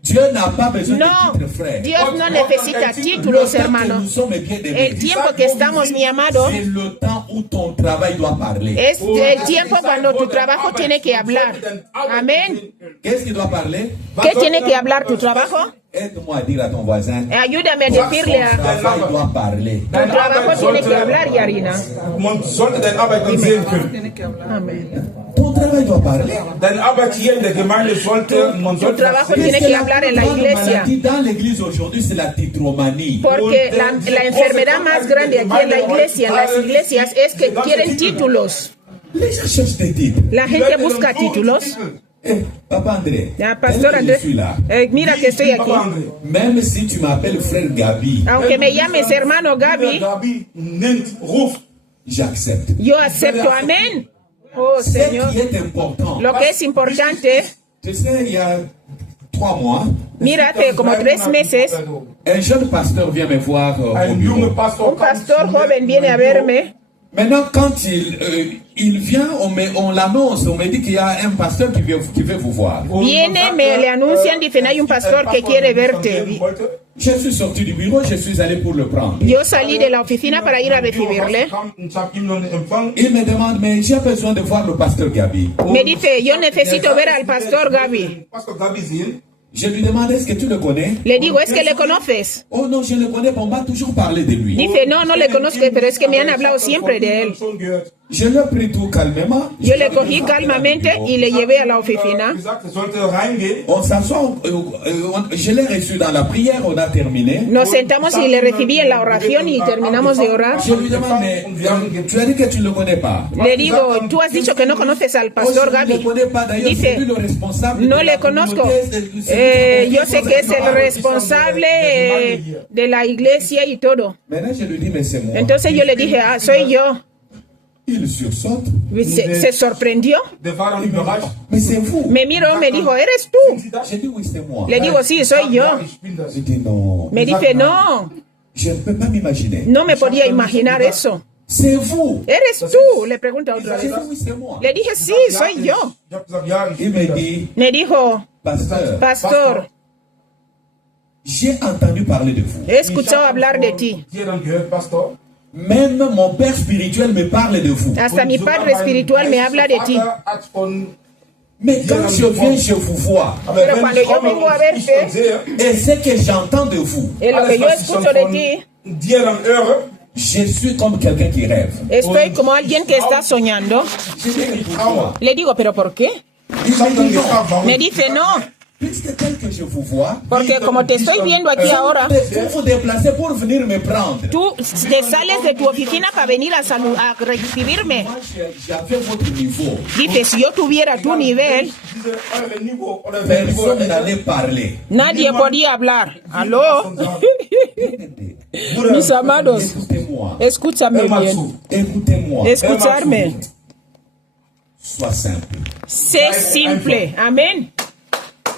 Dieu n'a pas besoin No, de titres, frère. Dios no necesita títulos, hermano. Nous sommes bien El tiempo que estamos, mi amado, c'est le temps où ton travail doit parler. es el tiempo cuando tu trabajo tiene que hablar. Amén. Qu'est-ce qu'il doit parler? ¿Qué tiene que hablar tu trabajo? Aide-moi à dire à ton voisin. Ayúdame a decirle Ton a travail doit parler. tu trabajo tiene que hablar, Yarina. Man sollte deine Arbeit dann sehen können. Amén. Ton travail doit parler. Deine Arbeit hier in der Gemeinde sollte, man Tu sollte trabajo das sehen. tiene que hablar en la grande iglesia. maladie dans l'église aujourd'hui, c'est la titromanie. Porque la enfermedad más grande aquí en la iglesia, en las iglesias, es que quieren títulos. Les gens cherchent des titres. La gente busca títulos. Papa André, Ya, Pastor est-ce que Andrés, je suis là? mira que estoy aquí. Même si tu m'appelles frère Gabi, Aunque me llames hermano Gaby, Gabi nennt, ruft. j'accepte. yo acepto. Amén. Oh, Ce Señor. qui est important, Lo que es importante, tu sais, il y a 3 mois, mira, hace como 3 meses, un jeune pasteur vient me voir au Ein bureau. junger Pastor un pastor joven viene a verme. Maintenant, quand il vient, on l'annonce, on me dit qu'il y a un pasteur qui veut vous voir. Viene, le anuncian, dicen, hay un pastor que quiere verte. Je suis sorti du bureau, je suis allé pour le prendre. Yo salí de la oficina para ir a recibirle. Ich habe ihn noch nicht empfangen. Il me demande, mais j'ai besoin de voir le pasteur Gabi. Me dice, yo necesito ver al pastor Gaby. Pastor Gabi sehen. Je lui demande, est-ce que tu le connais? Le digo, ¿es que le conoces? Oh non, je ne le connais pas, on m'a toujours parlé de lui. Dice, no, no le conozco, pero es que me han hablado siempre de él. Schon gehört. Je lui ai pris tout calmement. Yo le cogí calmamente y le llevé a la oficina. Gesagt, er sollte reingehen. On s'assoit, je l'ai reçu dans la prière, on a terminé. Nos sentamos y le recibí en la oración y terminamos de orar. Je lui demande, mais tu as dit que tu ne le connais pas. Le digo, tú has dicho que no conoces al pastor Oh, je ne le Gaby. connais pas, d'ailleurs, c'est lui le responsable. No de la le conozco. communauté, c'est lui qui Yo sé que es el responsable de la iglesia y todo. Maintenant, je lui dis, mais c'est moi. Entonces yo le dije, ah, soy yo. Il sursaute. Se sorprendió. Mais c'est vous. Me miró, me dijo, ¿eres tú? J'ai dit oui, c'est moi. Le digo, sí, soy yo. J'ai dit non. Me dice, no, Je ne peux pas m'imaginer. no me podía imaginar eso. C'est vous. ¿Eres tú? Le pregunta otra J'ai vez. dit oui, c'est moi. Le dije, sí, soy yo. Il me dit, Me dijo, pastor, j'ai entendu parler de vous. he escuchado hablar de ti. Même mon père spirituel me parle de vous. Hasta mi padre espiritual me habla de ti. Mais quand je viens chez vous voir, Pero cuando yo vengo a verte, et ce que j'entends de vous, en lo que yo escucho de ti, je suis comme quelqu'un qui rêve. estoy como alguien que está soñando. Je dis, pourquoi? Le digo, ¿pero por qué? Il me dit non. Me dice, no, Puisque tel que je vous vois, porque como te estoy viendo aquí ahora, vous vous déplacez pour venir me prendre. tú te sales de tu oficina para venir a recibirme. Moi, j'avais votre niveau. Dice, si yo tuviera tu nivel, Personne n'allait parler. nadie podía hablar. ¿Aló? Mis amados, Écoutez-moi. escúchame bien. Écoutez-moi. Escucharme. Sois simple. Sé simple. Amén.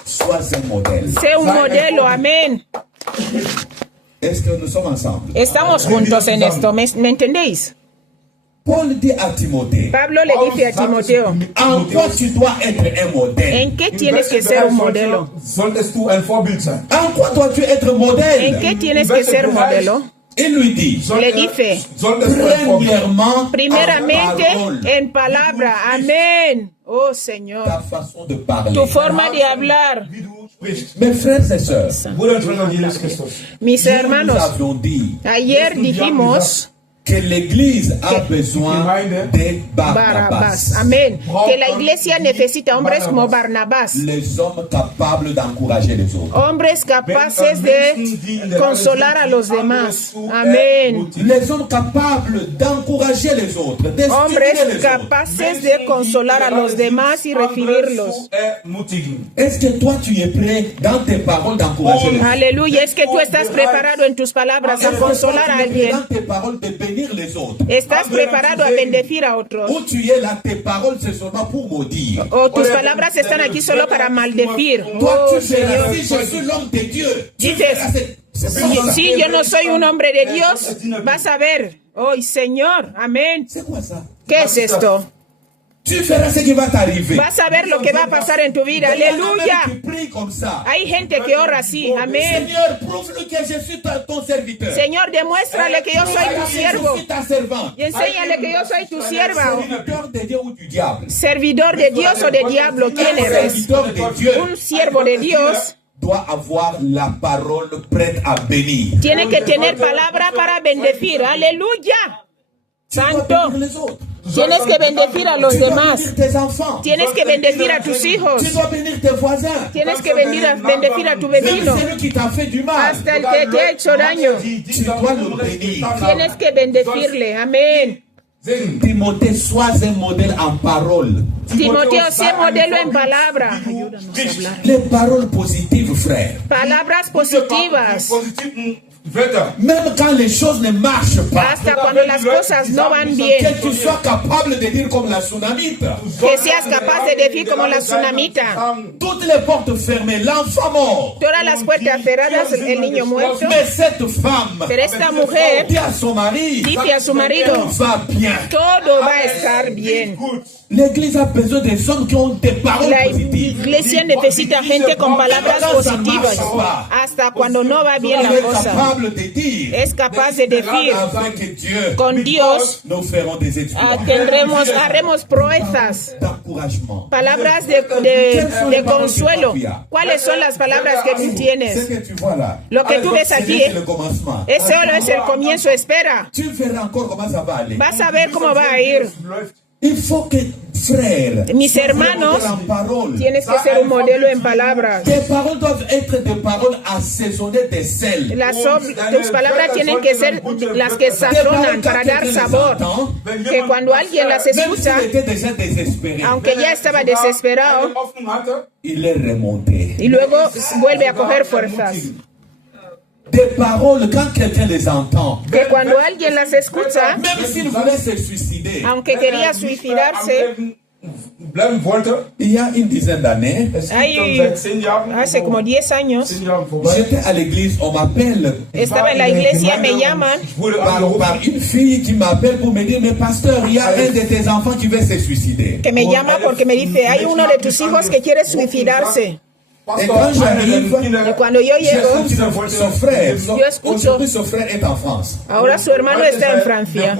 Sois un modèle. Sé un modelo. Amén. Est-ce que nous sommes ensemble? Estamos juntos en esto. ¿Me entendéis? Paul dit à Timothée, Pablo le dice a Timoteo, en quoi tu dois être un modèle? ¿en qué tienes que ser un modelo? En quoi dois-tu être modèle? ¿En qué tienes que ser modelo? Il lui dit, Le dice, premièrement, primeramente en parole, en palabra. Amén. Oh Señor. ta façon de parler. Tu forma de hablar. Mes frères et sœurs, Mis nous hermanos, avions dit ayer dijimos que l'Église a besoin de Barrabás. Barnabas. Amén. Que la iglesia necesita hombres como Barnabás. Les hommes capables d'encourager les autres. Hombres capaces de consolar a los demás. Amén. Les hommes capables d'encourager les autres, de Hombres stimuler les autres. capaces de consolar a los demás y recibirlos. Est-ce que toi tu es prêt dans tes paroles d'encourager les autres? Aleluya. Es que tú estás preparado en tus palabras a consolar a alguien. Dans tes paroles de bénir les autres. Estás preparado a bendecir a otros. Où tu es là, tes paroles c'est seulement pour maudire. O tus palabras están aquí solo para maldecir. Toi Oh, tu verras, Señor. si je suis l'homme de Dieu, tu Dices, verras, c'est pas ça. Si yo no soy un hombre de Dios, vas a ver. Oh, Señor. Amén. C'est quoi ça? ¿Qué es esto? Tu verras ce qui va t'arriver. Vas a ver lo que va a pasar en tu vida. Aleluya. Tu pries comme ça. Hay gente que ora así. Amén. Seigneur, prouve-le que je suis ton serviteur. Señor, demuéstrale que yo soy tu siervo. Je suis ta servante. Y enséñale que yo soy tu sierva. Serviteur de Dieu ou du diable. Servidor de Dios o de diablo, ¿quién eres? Serviteur de Dieu Un siervo de Dios doit avoir la parole prête à bénir. tiene que tener palabra para bendecir. Aleluya. Tu dois Santo. bénir les autres. Tienes que bendecir a los Tu dois demás. bénir tes enfants. Tienes que bendecir a tus hijos. Tu dois bénir tes voisins. Tienes que bendecir a tu Même vecino. celui qui t'a fait du mal. Hasta el que te ha hecho daño. Tu dois le bénir. Tienes que bendecirle. Amén. Timothée, sois un modèle en parole. Timoteo, sé modelo en palabra. Les paroles positives, frère. Palabras positivas. Même quand les choses ne marchent pas. Hasta cuando las cosas no van bien. Que tu sois capable de dire comme la tsunamite. Que seas capaz de decir como la tsunamita. Toutes les portes fermées, l'enfant mort. Todas las puertas cerradas, el niño muerto. Mais cette femme Pero esta mujer dit à son mari, dice a su marido, tout va bien. todo va a estar bien. L'église a besoin des hommes qui ont des paroles La positives. iglesia necesita gente con palabras positivas. Hasta cuando no va bien la Elle est cosa. capable de dire, Es capaz de decir, avec Dieu, con Dios nous ferons des exploits. haremos proezas. D'encouragement. Palabras de consuelo. ¿Cuáles son las palabras que tú Ce tienes? que tu vois là, Lo que tú ves aquí, c'est le commencement. ese solo es el comienzo. Espera. Tu verras encore comment ça va aller. Vas a ver cómo va a ir. Il faut que, frère, Mis hermanos, en parole. tienes que ser un modelo en palabras. Tes paroles doivent être des paroles assaisonnées de sel. Tus palabras tienen que ser las que sazonan para dar sabor. Que cuando alguien las Même escucha, s'il était déjà désespéré, aunque ya estaba desesperado, il est remonté. y luego vuelve a coger fuerzas. des paroles, quand quelqu'un les entend, que cuando alguien las escucha, même s'il voulait se suicider, aunque quería suicidarse, il y a une dizaine d'années, hace como 10 años, j'étais à l'église, on m'appelle estaba en la iglesia, me llaman par une fille qui m'appelle pour me dire, mais pasteur, il y a un de tes enfants qui veut se suicider. que me llama porque me dice, hay uno de tus hijos que quiere suicidarse. Et quand j'arrive, Y cuando yo llego, j'écoute son frère, yo escucho, aujourd'hui son frère est en France. ahora su hermano está en Francia.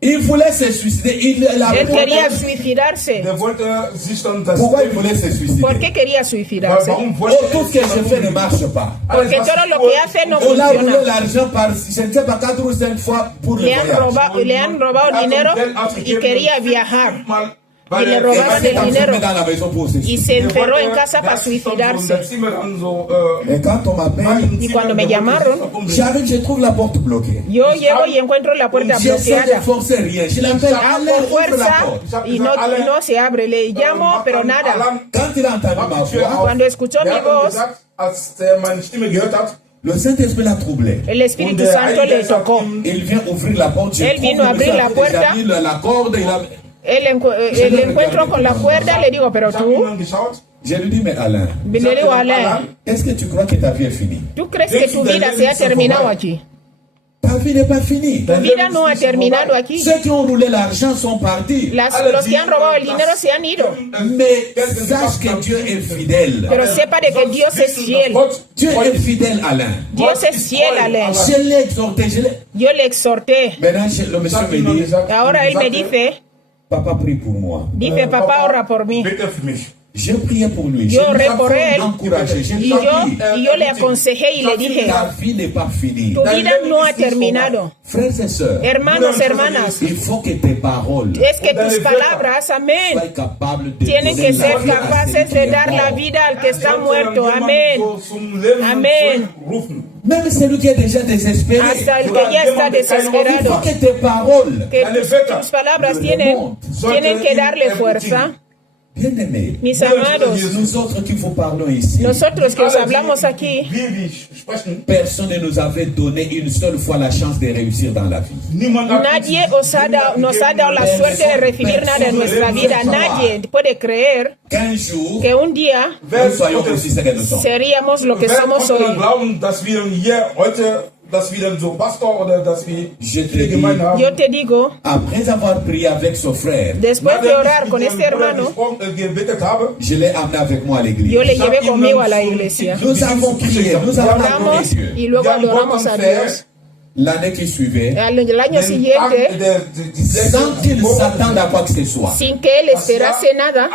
Il voulait se suicider. Él quería suicidarse. Pourquoi il voulait se suicider? ¿Por qué quería suicidarse? Tout ce que je fais ne marche pas. Porque todo lo que hace no On a volé funciona. l'argent par, je ne sais pas, 4 ou 5 fois pour le voyage. Le han robado dinero y quería viajar. Y le robaron el dinero Dans la maison pour se y suicider. se encerró en casa para suicidarse. Et quand on m'appelle, Y cuando me llamaron, j'arrive, je trouve la porte bloquée. yo llego y encuentro la puerta J'essaie de bloqueada. forcer rien. Je l'appelle, allez, Hago ouvre la fuerza porte. y no se abre. Le llamo, pero nada. Quand il a entendu ma voix, Cuando escuchó mi voz, le Saint-Esprit l'a troublé. el Espíritu Santo le tocó. Il vient ouvrir la porte. Je Él vino a abrir la puerta. mis la corde. El encuentro con la cuerda, le digo, pero tú, Je lui dis, mais Alain, le digo, Alain, est-ce que tu crois que ta vie est finie? ¿tú crees que tu vida se ha terminado aquí? Ta vie n'est pas finie. Tu vida no ha terminado aquí. Ceux qui ont roulé l'argent sont partis. Los que han robado el dinero se han ido. Mais sache que Dieu est fidèle. Pero sepa de que Dios es fiel. Dieu est fidèle, Alain. Dios es fiel, Alain. Je l'ai exhorté. Yo le exhorté. Maintenant, le monsieur me dit, Ahora él me dice, papa, prie pour moi. papá, ora por mí. J'ai prié pour lui. Yo Je oré l'ai por él. encouragé. Je lui Y ai dit, yo le aconsejé y le dije, ta vie n'est pas finie. tu vida no ha terminado. Frères et sœurs, Hermanos, hermanas, il faut que tes paroles es que tus palabras, amén, soient capables de tienen donner que la ser vie à capaces celui de qui dar est la mort. vida al que está muerto. Amén. Amén. Même celui qui est déjà désespéré. Hasta el que ya está Il faut desesperado. que tes paroles, Que tus palabras tienen que darle fuerza. bien-aimés, Mis amados, nous autres qui vous parlons ici, nosotros que os hablamos aquí, personne ne nous avait donné une seule fois la chance de réussir dans la vie. nadie nos ha dado la suerte de recibir nada en nuestra vida. Nadie puede creer Qu'un jour, que un día nous soyons aussi ce que nous sommes. seríamos lo que somos hoy. Je te dis, Yo te digo, après avoir prié avec son frère, después de orar con este hermano, je l'ai amené avec moi à l'église. yo le llevé conmigo a la iglesia. Nous avons prié, nous avons adoré Oramos Dieu. y luego adoramos a Dios. L'année qui suivait, El año siguiente, sans qu'il s'attende à quoi que ce soit, sin que él esperase nada,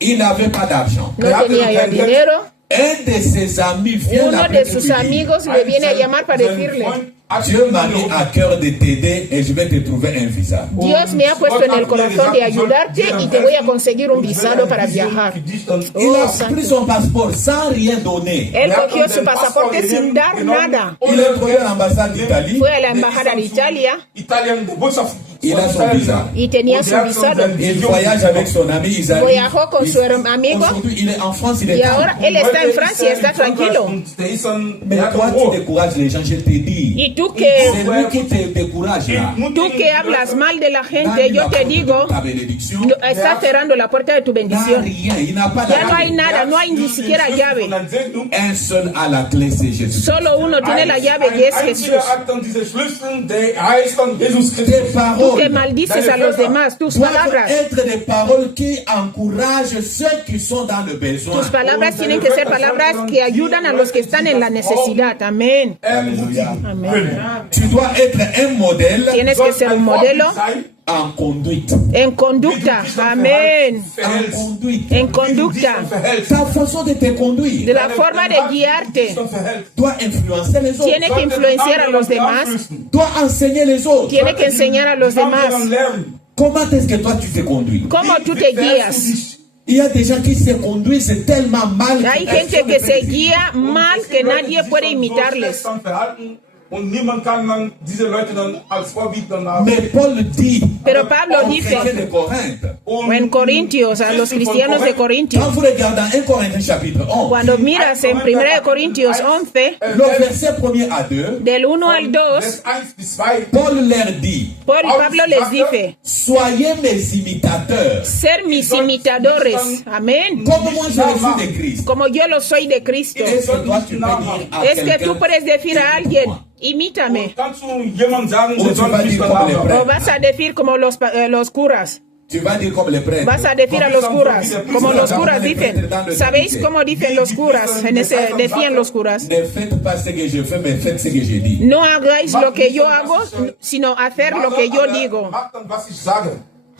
il n'avait pas d'argent. no tenía ya dinero. Un de ses amis vient Uno l'appeler de pour sus lui dire, amigos le viene a llamar para decirle, Dieu m'a mis à cœur de t'aider et je vais te trouver un visa. Dios me ha puesto en el corazón de ayudarte y te voy a conseguir un visado para viajar. Il Oh, a santo. pris son passeport sans rien donner. Él cogió su pasaporte sin dar nada. Il est entré à l'ambassade d'Italie, Fue a la embajada de Italia il a son visa. y tenía su visado. Il voyage avec son ami Isaïe. Viajó con su amigo Aujourd'hui, il est en France, il est y ahora él está en Francia, está tranquilo. Mais toi, tu décourages les gens, je te dis. Y tú que, C'est lui qui te décourage là. tú que hablas mal de la gente, yo te digo, Ta bénédiction, está cerrando la puerta de tu n'a bendición. rien, il n'a pas Ya no hay d'argent. nada, no hay ni siquiera llave. Un seul a la clé, c'est Jésus. Solo uno tiene la llave y es Jesús. Tes Tú paroles que maldices a los demás, tus doivent palabras. être des paroles qui encouragent ceux qui sont dans le besoin. Tus palabras tienen que ser palabras que ayudan a los que están en la necesidad. Amén. Alléluia. Amén. Tu dois être un modèle Tienes que ser un modelo en conduite. en conducta. Amén. En conduite. En conducta. Ta façon de te De conduire la forma de guiarte. doit influencer les autres. Tiene que influenciar a los demás. Doit enseigner les autres. Tiene que enseñar a los demás. Comment est-ce que toi tu te conduis? ¿Cómo tú te guías? Il y a des gens qui se conduisent tellement mal. Hay gente que se guía mal que nadie puede imitarles. Und niemand kann dann diese Leute dann als Vorbild dann haben. Mais Paul dit Pero Pablo aux dice chrétiens de Corinthe, o en Corintios, a los cristianos de quand Corintios, vous regardez 1 Corinthiens chapitre 11, cuando miras en 1 Corintios 11, le verset 1er à 2, del 1 al 2, Vers 1 bis 2. Paul leur dit, Pablo les dice, soyez mes imitateurs, ser mis imitadores, amén, comme moi je le suis de Christ. como yo lo soy de Cristo. Est-ce que toi tu peux dire à Es que quelqu'un, tú puedes decir a alguien, imítame, Kannst du jemand sagen, Ou der tu soll vas mich dire dann comme les nachmachen? o prêtres, vas a decir como los curas, tu vas dire comme les prêtres. vas a decir a los curas, como los curas dicen. ¿Sabéis cómo dicen los curas? Decían los curas. Ne faites pas ce que je fais, mais faites ce que je dis. No hagáis lo que yo hago, sino hacer lo que yo digo. Mach dann, was ich sage.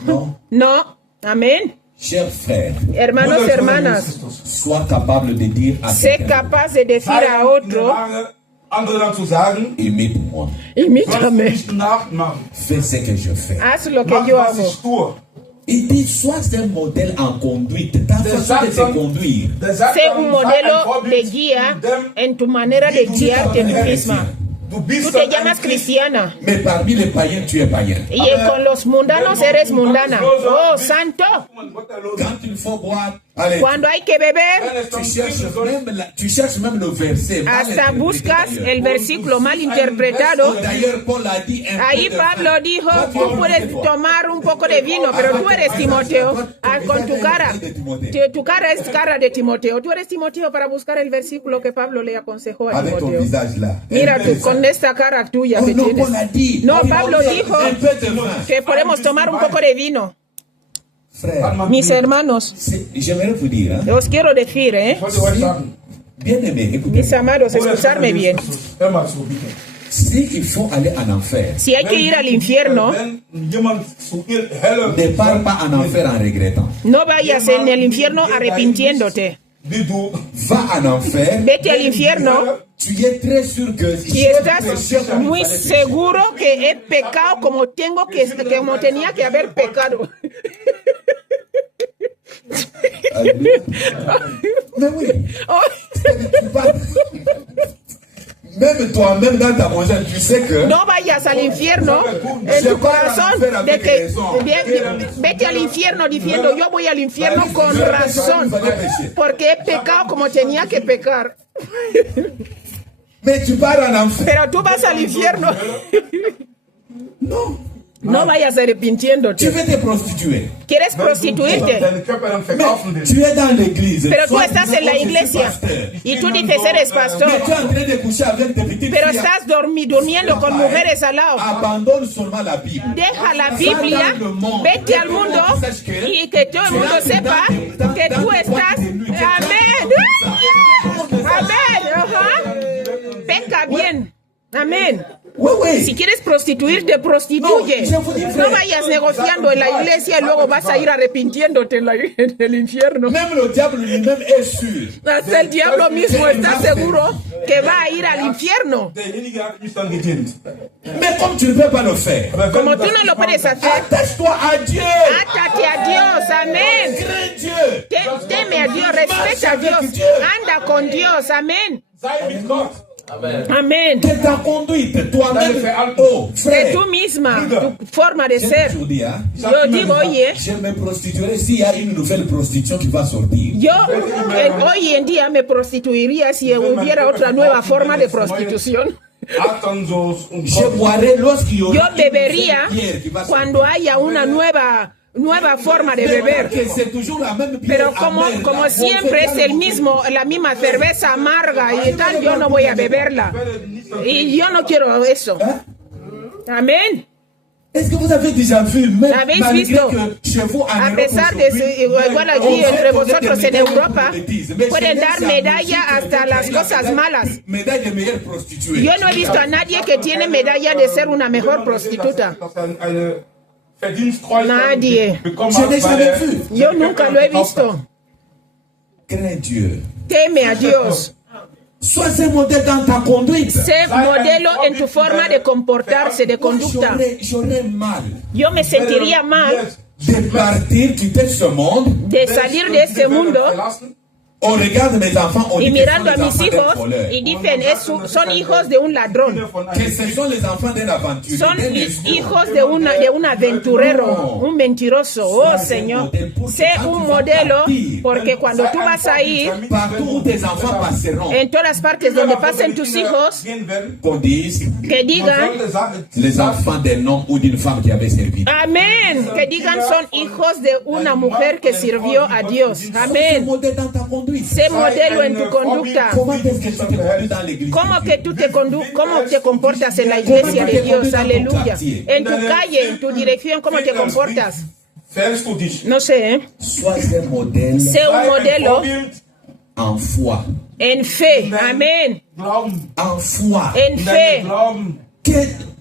Non. No, amén. Chers frères, Hermanos, Bruder, hermanas, sois capable de dire à sé quelqu'un, capaz de decir Sei a in der otro, Lage, andere dann zu sagen, imite-moi, sollst du imítame, nicht nachmachen. fais ce que je fais. haz lo que Mach, yo was hago. ich tue. Il dit, sois un modèle en conduite, ta façon de te conduire. Der sagt Sé dann, un sei ein modelo Vorbild de guía in dem, en tu manera de wie du dich guiarte en ti verhältst. misma. Du Tú bist te dann llamas ein Christ. cristiana Mais parmi les païens, tu es païen. y con los mundanos eres mundana. Oh, santo. Quand il faut boire, allez, Cuando hay que beber, tu cherches même le verset. mal hasta interprété buscas d'ailleurs. el versículo mal interpretado. D'ailleurs, Paul a dit un Ahí peu de Pablo vin. dijo, Toi, tu tú es puedes toi. tomar un poco de vino, pero tú eres Timoteo, con tu cara. Tu cara es cara de Timoteo. Tú eres Timoteo para buscar el versículo que Pablo le aconsejó a Avec ton Timoteo. visage là. Mira Un peu tú, de con ça. esta cara tuya Oh, que non, tienes. Paul a dit. No, Oh, Pablo non, dijo un peu de vin. que podemos tomar un poco de vino. Frère, Mis hermanos, j'aimerais vous dire, hein, os quiero decir, Ich wollte euch sagen, bien aimé, écoutez, mis amados, escucharme bien. hör mal zu, bitte. s'il faut aller en enfer, Si hay que ir al infierno, Wenn jemand zu ihr Hölle ne pars pas en enfer en regrettant. no vayas en el infierno arrepintiéndote. wie du Va en enfer, Vete al infierno tu es très sûr que si y j'ai estás péché comme il muy fallait pécher, seguro que he pecado como como tenía que haber pecado. Alléluia. Mais oui, Oh, tu vas- même toi-même dans ta conscience, tu sais que no vayas al infierno en tu corazón de que vete al infierno diciendo yo voy al infierno con razón porque he pecado como tenía que pecar. mais tu pars en enfer. Pero tú vas al infierno. Non, No vayas tu arrepintiéndote. veux te prostituer. ¿Quieres prostituirte? deinen Körper dann verkaufen Mais willst. tu es dans l'église. Pero tú Soit estás disant, en la oh, je suis iglesia pasteur. y tú dices eres pastor, Mais tu es en train de coucher avec des petites pero filles. estás durmiendo con mujeres al lado. Abandonne seulement la Bible. Deja la Biblia, vete al mundo y que todo el mundo sepa que tú estás. Amén. Amén. Ajá. Peca bien. Amén. Oui, Si oui. quieres prostituirte, prostituye. No vayas negociando en la iglesia y luego vas a ir arrepintiéndote en el infierno. Même le diable lui-même est sûr. Hasta el diablo mismo está seguro que va a ir al infierno. Derjenige hat mich dann gedient. Mais comme tu ne peux pas le faire, Aber wenn Como du tú das no lo puedes hacer, attache-toi à Dieu. átate a Dios. Amén. Crains Dieu. Teme a Dios, respeta a Dios, anda con Dios, amén, sei mit Gott. amén. Que ta conduite, toi-même, Deine oh, Que frère, tú misma, tu forma de j'ai ser. toujours dit, hein, Yo digo, oye, je me prostituerai s'il y a une nouvelle prostitution qui va sortir. yo hoy en día me prostituiría si hubiera otra nueva forma de prostitución. Hat dann so ein Je boirai lorsqu'il y Yo aura une bebería nouvelle bière qui va sortir. cuando haya una nueva forma de beber. Que c'est toujours la même bière Pero como amère, siempre es el mismo, la misma cerveza amarga y tal, yo no voy a beberla. Y yo no quiero eso. Amén. Est-ce que vous avez déjà vu, même ¿Habéis malgré visto? que chez vous en A Europe pesar de aujourd'hui, igual aquí on fait entre connaître vosotros des en médailles Europa, de bêtises, mais pueden chez nous, dar c'est medalla en hasta Belgique, las la cosas médaille- malas. Médaille de meilleure prostituée. Yo no he visto a nadie que tiene medalla de ser una mejor prostituta. Dass er eine Verdienstkreuz Nadie. bekommen Je hat, n'ai weil jamais er vu. Yo nunca lo he visto. Crains Dieu. Teme a Dios. Sois un modèle dans ta conduite. Sé modelo en tu forma de comportarse, de conducta. J'aurais mal Yo me sentiría mal de partir, quitter ce monde de salir de este mundo verlassen On regarde mes enfants, on Y dit que mirando a sont les mis enfants d'un hijos voleur. y dicen, son hijos de un ladrón. Que ce sont les enfants d'un aventurier, Son d'un escroc. hijos de un aventurero, un mentiroso. Oh, Señor, sé un modelo, porque cuando tú vas a ir, Partout où tes enfants passeront, en todas partes donde pasen tus hijos, qu'on dise que digan, les enfants d'un homme ou d'une femme qui avait servi. amén, que digan son hijos de una mujer que sirvió a Dios. C'est Amén. modèle dans ta conduite. Sé modelo en tu conducta. Comment est-ce que tu te conduis dans l'église? ¿Cómo que tú cómo te comportas en la iglesia de Dios? Aleluya. En tu calle, en tu dirección, ¿cómo te comportas? No sé, ¿eh? Sois un modèle Sé un modelo en foi. en fe. Amén. En foi. En fe.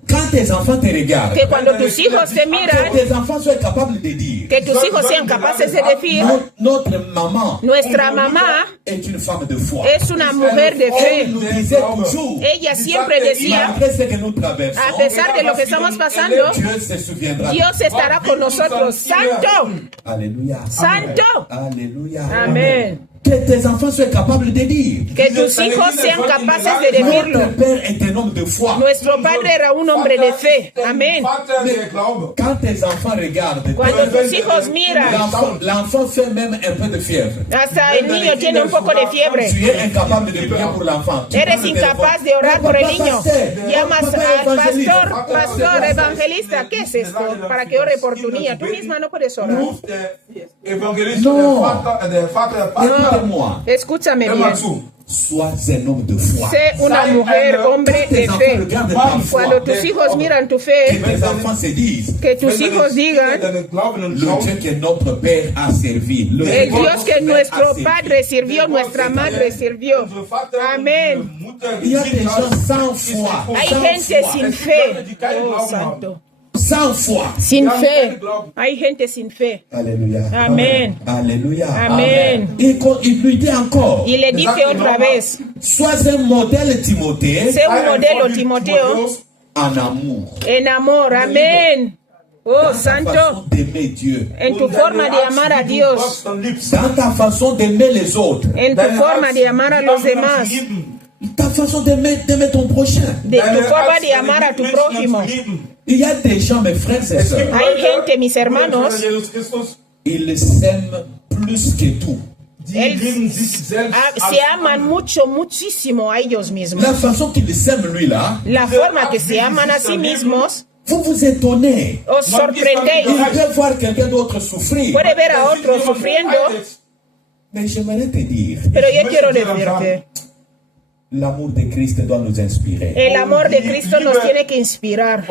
Quand tes enfants te regardent, Que cuando tus hijos te miran, que tes enfants soient capables de dire que tus hijos sean capaces de decir, notre maman nuestra mamá est une femme de foi. es una mujer de Elle fe. nous disait toujours, Ella siempre decía, malgré ce que nous traversons, a pesar de lo que estamos pasando, Dieu se souviendra. Dios estará con nosotros. Santo, Alléluia. santo. Alléluia. Amén. Que tes enfants soient capables de dire, Que tus hijos sean capaces de decirlo. notre Père est un homme de foi. Nuestro padre era un hombre de fe. Amén. Quand tes enfants regardent, Cuando tus hijos miran, l'enfant fait même un peu de fièvre. hasta el niño tiene un poco de fiebre. Tu es incapable de prier pour l'enfant. Tu Eres prends le incapaz téléphone. de orar por el Papa niño. pasteur, Llamas papa al évangéliste. pastor evangelista. ¿Qué es esto? Para que ore por tu niña. Tú misma no puedes orar. Écoutez-moi. Escúchame bien. Sois un homme de foi. Sé una mujer, hombre de fe. Cuando tus hijos miran tu Que fe, tes enfants se disent, que tus hijos digan, le Dieu que notre Père a servi. Le el Dieu Dios que que nuestro a servi. padre sirvió, nuestra madre sirvió. Amén. Il y a des gens sans foi. Hay Sans gente foi. sin fe. Oh, santo. Sans foi. Sin fe. Hay gente sin fe. Alléluia. Amen. Alléluia. Amen. Il lui dit encore, Y le dice otra vez, sois un modèle Timothée sé un modelo, Timoteo, en amour. en amor. Amén. Oh, santo. Façon d'aimer Dieu. En tu forma de amar a Dios, Dans ta façon d'aimer les autres. en tu forma de amar a los demás, Ta façon d'aimer ton prochain. de tu forma de amar a tu prójimo. Il y a des gens, mes frères et sœurs, Hay gente, mis hermanos, ils s'aiment plus que tout. se aman mucho, muchísimo a ellos mismos. La façon qu'ils s'aiment lui là, La forma que se aman a sí mismos, vous vous étonnez. os sorprendéis. Il peut voir quelqu'un d'autre souffrir. Puede ver a otros sufriendo, Mais j'aimerais te dire, pero yo quiero decirte, l'amour de Christ doit nous inspirer. el amor de Cristo nos tiene que inspirar.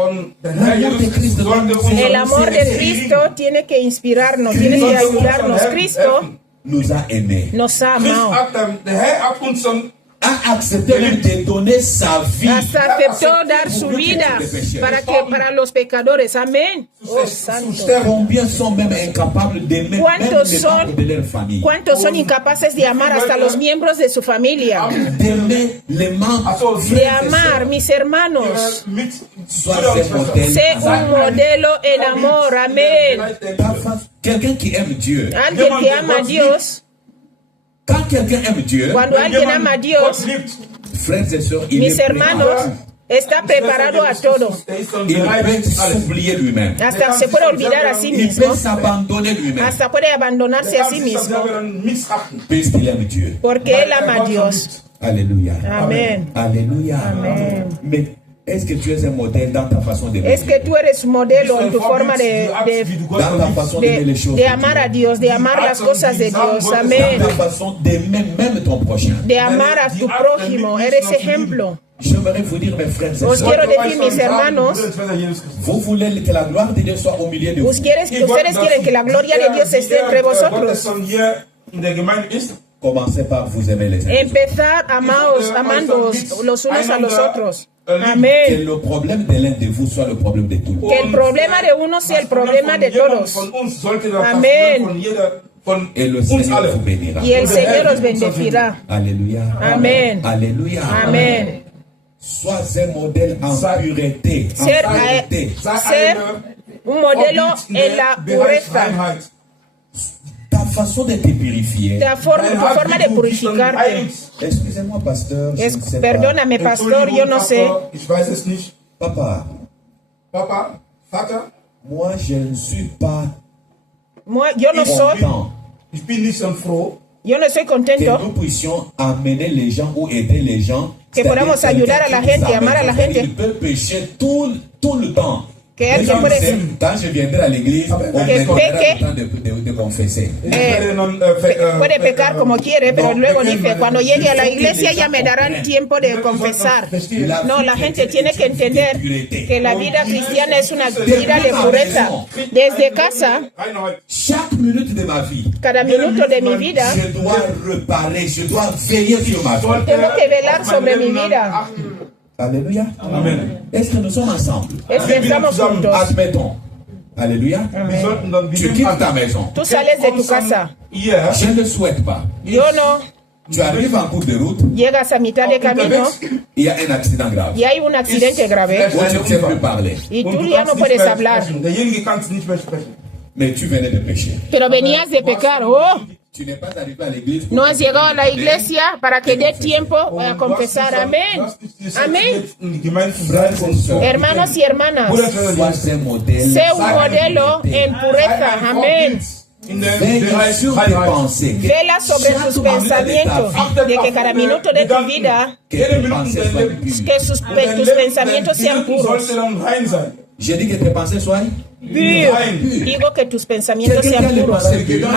El amor de Cristo tiene que inspirarnos, tiene que ayudarnos. Cristo Nous a aimés. nos ha amado. A accepté de donner sa vie. Hasta aceptó dar su vida para los pecadores. Amén. Oh, santo. Combien sont même incapables d'aimer même ¿Cuántos les membres de leur famille? ¿Cuántos son incapaces de amar hasta los miembros de su familia? D'aimer les membres De amar, mis hermanos. Sois un modèle. Sé un modelo en amor. Amén. Quelqu'un qui aime Dieu. Alguien que ama a Dios. Quand quelqu'un aime Dieu, Cuando alguien ama a Dios, frères et sœurs, il mis est hermanos, está preparado a todo. Il peut s'oublier lui-même. Hasta se puede olvidar a sí Il mismo. peut s'abandonner lui-même. Hasta puede abandonarse a sí mismo. Puisqu'il aime Dieu. Porque él ama a Dios. Alléluia. Amén. Alléluia. Amén. Mais est-ce que tu es un modèle dans ta façon d'aimer? Es que tú eres modelo en tu forma Dans ta façon d'aimer les choses de amar a Dios, de amar las cosas de Dios. Amén. Dans ta façon d'aimer même ton prochain. De amar a tu prójimo. Eres ejemplo. J'aimerais vous dire, mes frères et Os sœurs, quiero decir, mis hermanos, vous voulez que la gloire de Dieu soit au milieu de vous. ustedes quieren que la gloria de Dios esté entre vosotros. Commencez par vous aimer les uns. Empezar amándoos los unos a los otros. Que Amén. le problème de l'un de vous soit le problème de tous. Que el problema de uno sea el problema de todos. Amén. Et le Seigneur vous bénira. Y el Señor os bendecirá. Alléluia. Amén. Alléluia. Amén. Sois un modèle en pureté. En Ser pureté. un modelo en la pureza. Ta façon de te purifier. Tu forma de purificarte. Excusez-moi, pasteur. Je ne sais Perdóname, pastor, yo no sé. Ich weiß es nicht. Papa. Papa, Vater. Moi, je ne suis pas Yo no soy. Ich bin nicht so froh. Yo no estoy Que contento nous puissions amener les gens ou aider les gens. que podamos ayudar a la gente, amar a la gente. Il peut pécher tout le temps. Que alguien puede Quand je viendrai à l'église, on me donnera le temps de confesser. puede pecar como quiere, pero luego dice, cuando llegue a la iglesia ya me darán tiempo de confesar. No, la gente tiene que entender que la vida cristiana es una vida de pureza. Desde casa, Chaque minute de ma vie, cada minuto de mi vida, je dois reparer, je dois veiller sur ma vie. tengo que velar sobre mi vida. Alléluia. Amen. Est-ce que nous sommes ensemble? Es que estamos juntos. Admettons. Alléluia. Tu quittes ta maison. Tú sales de tu casa. Je ne le souhaite pas. Yo no. Tu arrives en cours de route, Llegas a mitad de camino il y a un accident grave. y hay un accidente grave Où tu ne sais plus parler. y tú ya no puedes hablar. Derjenige kann nicht mehr sprechen. Mais tu venais de pécher. Pero venías de pecar. Oh, Tu n'es pas arrivé à l'église. no has llegado a la iglesia para que dé tiempo a confesar. Amén. Amén. Hermanos y hermanas, Sois un modèle. sé un modelo en pureza. Amén. Veille sur tes pensées. Vela sobre tus pensamientos, de que cada minuto de tu vida, Que tes pensées soient pures. que tus pensamientos sean puros. Je dis que tes pensées soient Digo que tus pensamientos sean puros.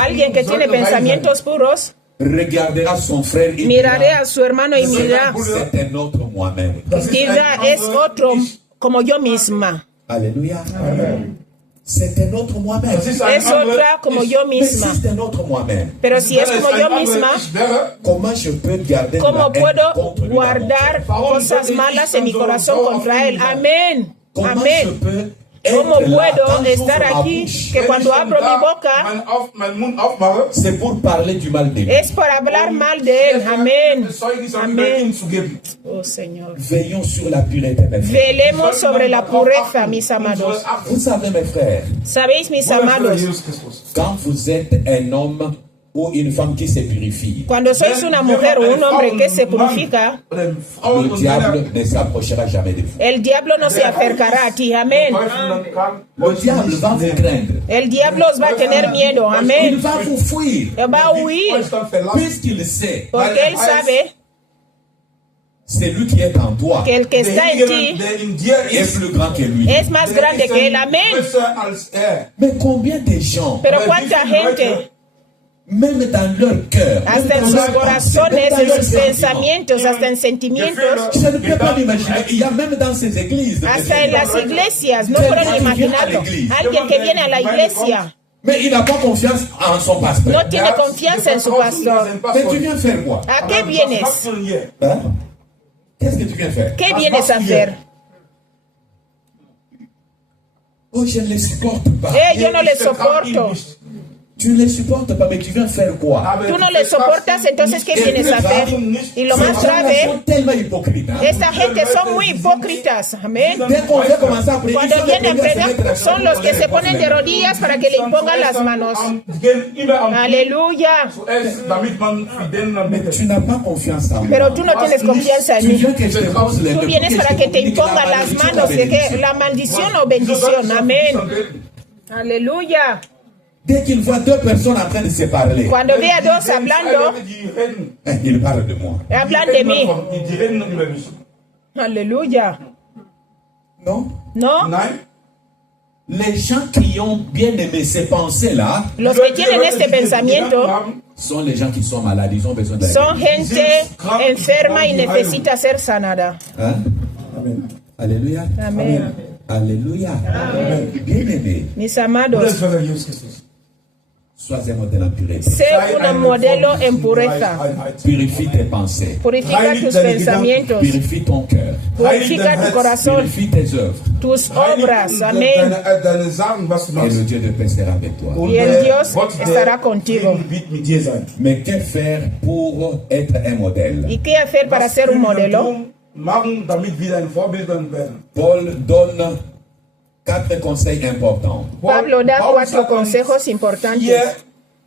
Alguien que tiene pensamientos puros regardera son frère et miraré dira, a su hermano y dirá, c'est un autre moi-même. es otro como yo misma. Alléluia. C'est un autre moi-même. Es otra como yo Mais si misma. c'est un autre moi-même, Pero si es como yo misma, comment je peux garder ¿cómo la haine puedo contre lui? guardar cosas malas en mi corazón contra él? Amén. Comment je Amén. peux ¿Cómo être là, puedo quand estar j'ouvre ma aquí bouche, que cuando abro mi boca c'est pour parler du mal de lui. es para hablar mal de él? Amén. Amén. Oh Señor. Veillons sur la pureté, mes frères. Velemos sobre la pureza, mis amados. Vous savez, mes frères, ¿Sabéis, mis amados? quand vous êtes un homme ou une femme qui se purifie, Cuando sois una mujer o un hombre que se purifica, le diable ne s'approchera jamais de vous. el diablo no se acercará a ti. Amén. Le diable va vous craindre. El diablo os va a tener miedo. Il Amén. va vous fuir, Va a huir puisqu'il sait porque él sabe c'est lui qui est en toi que el que está en ti est plus grand que lui. es más grande que él. Amén. Mais combien de gens, Pero cuánta gente, même dans leur cœur, hasta en sus corazones, en sus pensamientos, hasta en sentimientos, je ne peux pas m'imaginer, il y a même dans ces églises, hasta en las iglesias, no puedo ni imaginarlo. Alguien que viene a la iglesia mais il n'a pas confiance en son pasteur. no tiene confianza en su pastor. Mais tu viens faire quoi? ¿A qué vienes? Hein? Qu'est-ce que tu viens faire? ¿Qué vienes a hacer? Oh, je ne les supporte pas. Yo no le soporto. Tu ne les supportes pas, mais tu viens faire quoi? Tú no le soportas, entonces ¿qué vienes a hacer? Y lo más Ces gens grave, sont tellement hypocrites. Hein? esta gente son muy hipócritas. Amén. Dès qu'on vient commencer à prier, ils Cuando sont les vienen a premiers à se mettre predicar, à son los que se ponen de rodillas para que le impongan las manos. Aleluya. Mais tu n'as pas confiance en moi. Pero tú no tienes confianza en Tu mí. viens que je te pose les Tú mains, vienes que je para te que te communique la impongan las malédiction, manos, la de que bénédiction. la maldición o bendición. Amén. Aleluya. Dès qu'il voit deux personnes en train de se parler, Cuando ve a dos hablando, il parle de moi. hablan de mí. Aleluya. Non? ¿No? Les gens qui ont bien aimé ces pensées-là Los que tienen este pensamiento sont les gens qui sont malades. Ils ont besoin de son gente enferma y necesita ser sanada. Hein? Alléluia. Amén. Alléluia. Bien aimé. Mis amados, Sois un modèle en pureté. sé un modelo en pureza. Purifie tes pensées. Purifica tus pensamientos. Purifie ton cœur. Purifica tu corazón, Purifie tes œuvres. tus obras. Amén. Et le Dieu de paix sera avec toi. Y el Dios estará contigo. Mais que faire pour être un modèle? ¿Y qué hacer para ser un modelo? Paul donne 4 conseils importants. Pablo da 4 consejos importantes.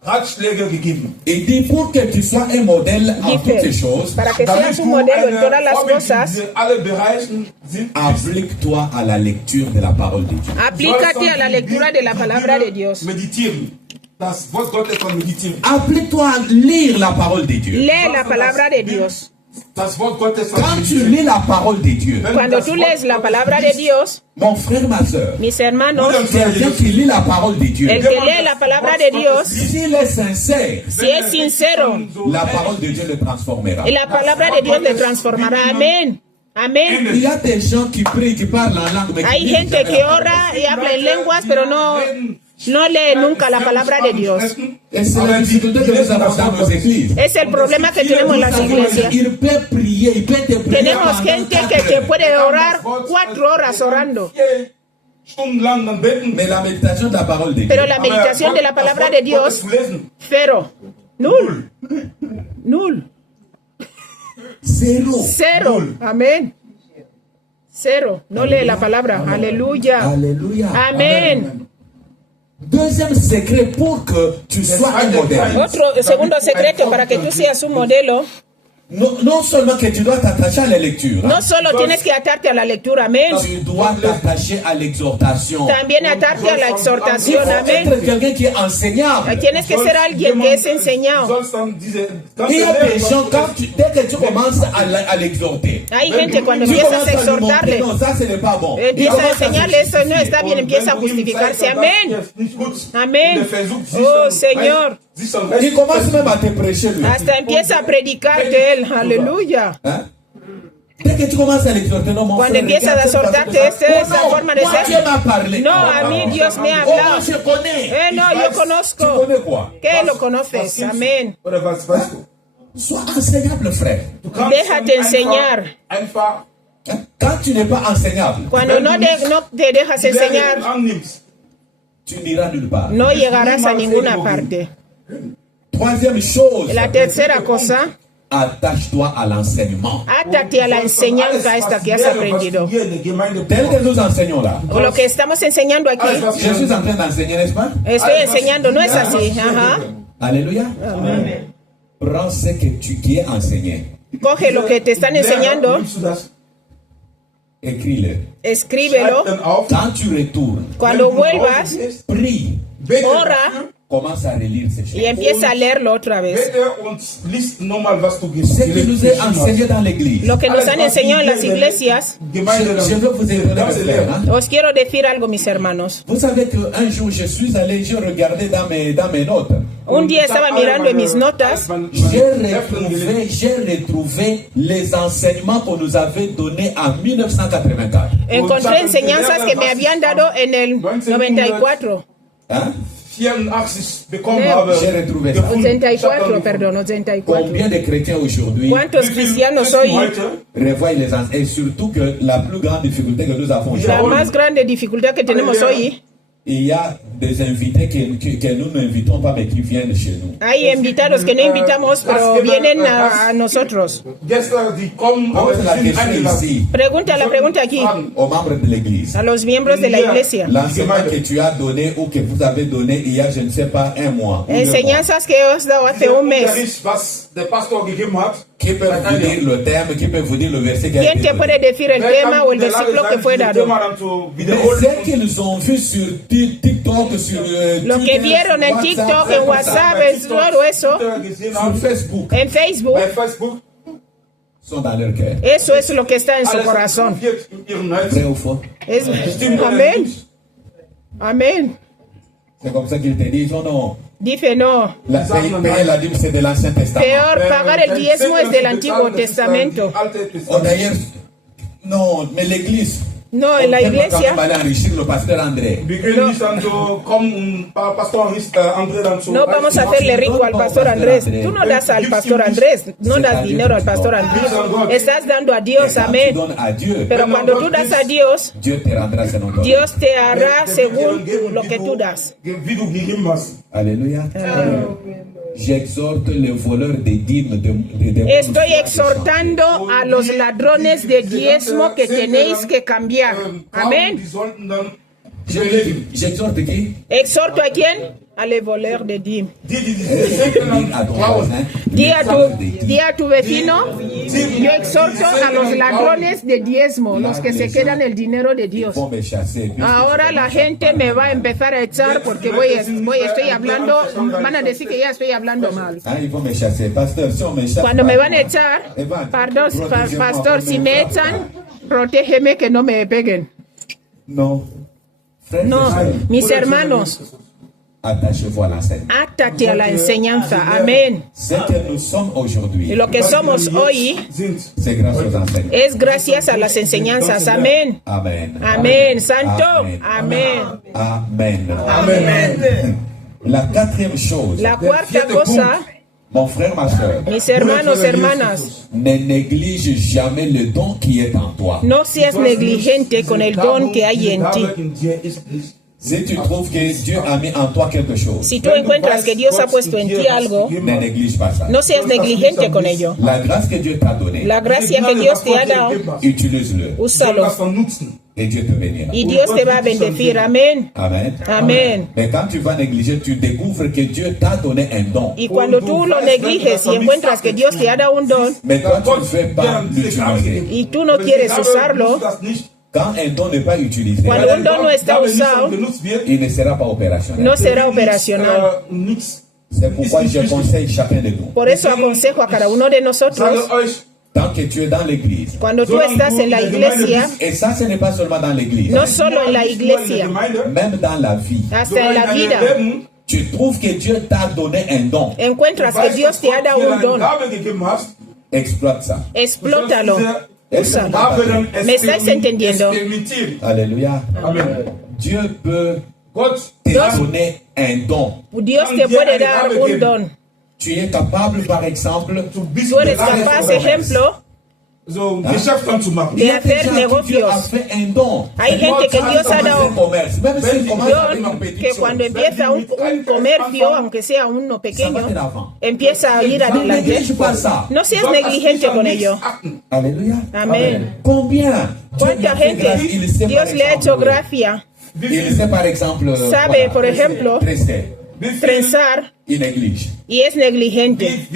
Ratschläge gegeben. Il dit pour que tu sois un modèle en toutes ces choses, para que seas un modelo en todas las cosas, alle Bereichen sind, applique-toi à la lecture de la parole de Dieu. aplícate a la lectura de la palabra de Dios. Meditieren. Das Wort Gottes von meditieren. Applique-toi à lire la parole de Dieu. Lee la palabra de Dios. Das Wort Gottes von Quand tu meditieren. lis la parole de Dieu, Cuando tú lees la palabra de Dios, mon frère, ma soeur, mis hermanos, quelqu'un qui lit la parole de Dieu, el que lee la palabra de Dios, s'il est sincère, si es sincero, la parole de Dieu le transformera. y la palabra de Dios le transformará. Amén. Amén. Il y a des gens qui prient, qui parlent en langue, mais qui Hay lisent gente jamais que la parole. ora y habla en lenguas, pero no lee nunca la palabra de Dios. Et c'est la difficulté que nous avons dans nos églises. Es el problema que tenemos en las iglesias. Il peut prier, il peut te prier Tenemos pendant gente 4 que te heures. puede orar 4 horas orando, Stundenlang dann beten. Mais la méditation de la parole de Dieu, pero la meditación de la palabra de Dios, cero. Nul. Nul. zéro. Cero. Amén. Cero. No lee la palabra. Aleluya. Alléluia. Amén. Deuxième secret pour que tu sois un modèle. Otro segundo secreto para que tú seas un modelo. Non seulement que tu dois t'attacher à la lecture, No solo tienes que atarte a la lectura. Amén. tu dois t'attacher à l'exhortation. También atarte a la Il exhortación. faut Amén. être quelqu'un qui est enseignable. Tienes que ser alguien que es enseñado. Il y a des gens, dès que tu commences à l'exhorter, Hay gente cuando tu empiezas commences a à lui montrer, exhortarle, non, ça ce n'est pas bon. Il empieza a commence à enseñarle eso no está bien, empieza a justificarse. Amén. Amén. Oh, Señor. Il commence même à te prêcher lui. Hasta empieza a predicar de él. Aleluya. Hein? Dès que tu commences à l'exhorter, non, mon Cuando frère, empiezas a regarde cette exhortarte, façon de esa es faire. la Oh, forma de non, moi, ser. Dieu m'a parlé. No, a mí Dios me ha Oh, moi, hablado. je connais. No, yo Tu conozco. connais quoi? ¿Qué lo conoces? Amén. Oder was weißt du? Sois enseignable, frère. Du kannst Déjate enseñar. Einfach, Hein? Quand tu n'es pas enseignable, Cuando no te dejas die Lehre enseñar, annimmst, tu n'iras nulle part. no llegarás a ninguna parte. Troisième chose, La tercera cosa, attache-toi à l'enseignement. átate a la enseñanza esta que has aprendido. hier in der Gemeinde Tel que nous enseignons là. O lo que estamos enseñando aquí, Je suis en train d'enseigner, n'est-ce pas? estoy enseñando, ¿no es así? Ajá. Alléluia. Prends ce que qui est enseigné. Coge lo que te están enseñando, Nimmst du das? Écris-le. escríbelo. Schreib dann auf. Quand tu retournes, Cuando vuelvas, prie. Bete ora dafür, Commence à relire ces y choses. empieza a leerlo otra vez. bete und liest nochmal, was du Ce qui nous est enseigné dans l'église. Lo que nos han enseñado en las iglesias, Gemeinde Je veux vous étonner, mes frères, hein. os quiero decir algo, mis hermanos. Vous savez qu'un jour, je suis allé, j'ai regardé dans mes notes. Un día estaba mirando en mis notas, J'ai retrouvé les enseignements qu'on nous avait donnés en 1984. encontré enseñanzas que me habían dado en el 94. Hein? 84 bekommen Ja. habe. J'ai retrouvé ça. gefunden. 84, perdón, 84. Combien de chrétiens aujourd'hui ¿Cuántos cristianos hoy? revoient les enseignements? Et surtout que la plus grande difficulté que nous avons La aujourd'hui, más grande dificultad que tenemos hoy, il y a des invités que nous n'invitons pas mais qui viennent chez nous. hay invitados que no invitamos, pero vienen a nosotros. Gestern, die kommen, aber Pose la sie sind question eingeladen. ici La pregunta aquí, aux membres de l'église. a los miembros de la iglesia. L'enseignement que tu as donné ou que vous avez donné il y a, je ne sais pas, un mois. ou 2 mois. Enseñanzas que os dado hace un mes. Unterricht, was der Pastor gegeben hat. Qui peut vous dire le terme, qui peut vous dire le verset qui a ¿Quién été te donné? puede decir el Wer tema kann o el in der Lage versículo que sein, fue dieses dado? Thema dann zu Mais wiederholen? ce qu'ils ont vu sur TikTok, sur Lo que Twitter, vieron en WhatsApp, TikTok, en WhatsApp, en todo eso, Twitter gesehen sur haben, Facebook, en Facebook, bei Facebook, sont dans leur cœur. eso es lo que está en su alles corazón. wird in ihrem Vrai Herzen. ou faux? Stimmt oder Amén. nicht? Amén. C'est comme ça qu'ils te disent, oh non, Dice no. payer la dîme c'est de l'Ancien Testament. Peor, pagar el diezmo es del Antiguo Testamento. Oh, d'ailleurs, non, mais l'église, No, en la on peut quand iglesia même aller enrichir le pasteur André. Wir können nicht dann so kommen und Pastor André dann so. no vamos a hacerle rico al pastor Andrés. Tú no das al pastor Andrés, no das dinero al pastor Andrés. Estás dando a Et Dios, quand tu amén. donnes à Dieu, Pero cuando tú das a Dios, Dieu te rendra selon ton. Dios te hará según lo que tú das. Wie du gegeben hast. Alléluia. J'exhorte les voleurs des dîmes de Estoy exhortando a los ladrones de diezmo que tenéis que cambiar. Amén. Die sollten dann J'exhorte qui? ¿Exhorto a quién? a les voleurs de dîmes. Dis Di a tu vecino, yo exhorto a los ladrones de diezmo, los que se quedan el dinero de Dios. Ahora la gente me va a empezar a echar porque estoy hablando, van a decir que ya estoy hablando mal. Cuando me van a echar, perdón, pastor, si me echan, protégeme que no me peguen. No, mis hermanos, átate a la enseñanza. Amén. Y lo que somos hoy es gracias a las enseñanzas. Amén. Amén. Santo. Amén. Amen. La cuarta cosa, mon frère, ma soeur, mis hermanos, hermanas, ne néglige jamais le don qui est en toi. No seas negligente con el don que hay en ti. Si tu trouves que Dieu a mis en toi quelque chose, si tú encuentras que Dios ha puesto en ti algo, ne néglige pas ça. No seas negligente con ello. La grâce que Dieu t'a donnée, la gracia que Dios te ha dado, utilise-le. Úsalo. Et Dieu te bénira. Y Dios te va a bendecir. Amén. Amen. Amén. Mais quand tu vas négliger, tu découvres que Dieu t'a donné un don. Y cuando tú lo negliges y encuentras que Dios te ha dado un don, mais toi tu ne fais pas l'utiliser. Y tú no quieres usarlo, quand un don n'est pas utilisé, cuando un don no está usado, il ne sera pas opérationnel. No será operacional. C'est pourquoi je conseille chacun de nous. Por eso aconsejo a cada uno de nosotros, tant que tu es dans l'église, cuando tú estás en la iglesia, et ça ce n'est pas seulement dans l'église, no solo en la iglesia, même dans la vie, hasta en la vida, tu trouves que Dieu t'a donné un don, encuentras que Dios te ha dado un don, exploite ça. Explótalo. Úsalo. ¿Me estáis entendiendo? Aleluya. Dieu peut te donner un don. Dios te puede dar un don. Tu es capable, par exemple, tú eres capaz, ejemplo, de hacer negocios. Hay gente que Dios ha dado don, que cuando empieza un comercio, aunque sea uno pequeño, empieza a ir adelante. No seas negligente con ello. Amén. ¿Cuánta gente Dios le ha hecho gracia? Sabe, por ejemplo, trenzar y es negligente.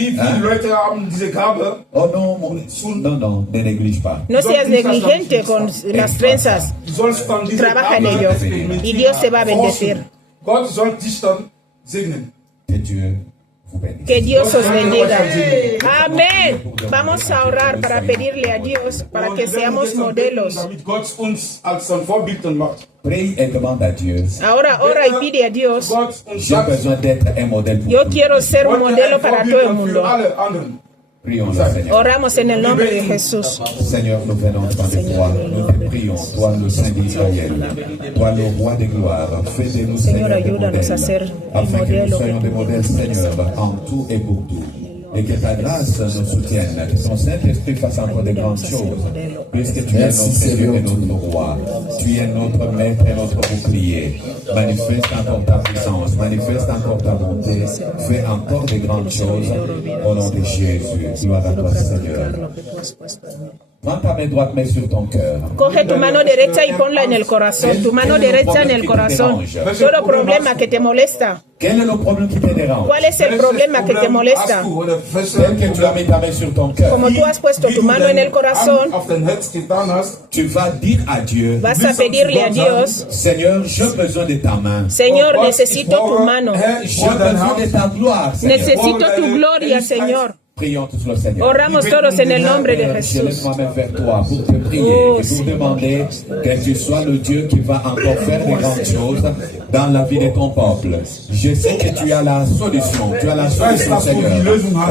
Oh no, ne néglige pas. No seas negligente con las trenzas. Trabaja en ello y Dios te va a bendecir. Que Dios os bendiga. Amén. Vamos a orar para pedirle a Dios para que seamos modelos. Prie et demande à Dieu. Ahora ora y pide a Dios. J'ai besoin d'être un modèle pour Yo quiero ser un modelo para todo el mundo. Prions le Seigneur. Oramos en el nombre de Jesús. Seigneur, nous venons devant toi. Nous te prions, toi le Saint d'Israël, toi le roi des gloires. Fais de nous, Seigneur, des modèles, afin que nous soyons des modèles, Seigneur, en tout et pour tout. Et que ta grâce nous soutienne, que ton Saint-Esprit fasse encore de grandes choses, puisque tu es notre Dieu et notre roi. Tu es notre maître et notre bouclier. Manifeste encore ta puissance, manifeste encore ta bonté, fais encore de grandes choses au nom de Jésus. Gloire à toi, Seigneur. Prends ta main droite, mets sur ton cœur. Coge tu mano derecha y ponla en el corazón. Tu mano derecha en el corazón. Todo problema que te molesta. Quel est le problème qui te dérange? ¿Cuál es el problema que te molesta? Tel que tu as mis ta main sur ton cœur. Como tú has puesto tu mano en el corazón, tu vas dire à Dieu, vas a pedirle a Dios, Seigneur, j'ai besoin de ta main. Señor, necesito tu mano. J'ai besoin de ta gloire, Seigneur. Necesito tu gloria, Señor. Prions tous le Seigneur. Oramos todos en el nombre de Je Jesús. laisse ma main vers toi pour te prier et pour demander que tu sois le Dieu qui va encore faire de grandes choses dans la vie de ton peuple. Je sais que tu as la solution. Tu as la solution, Seigneur,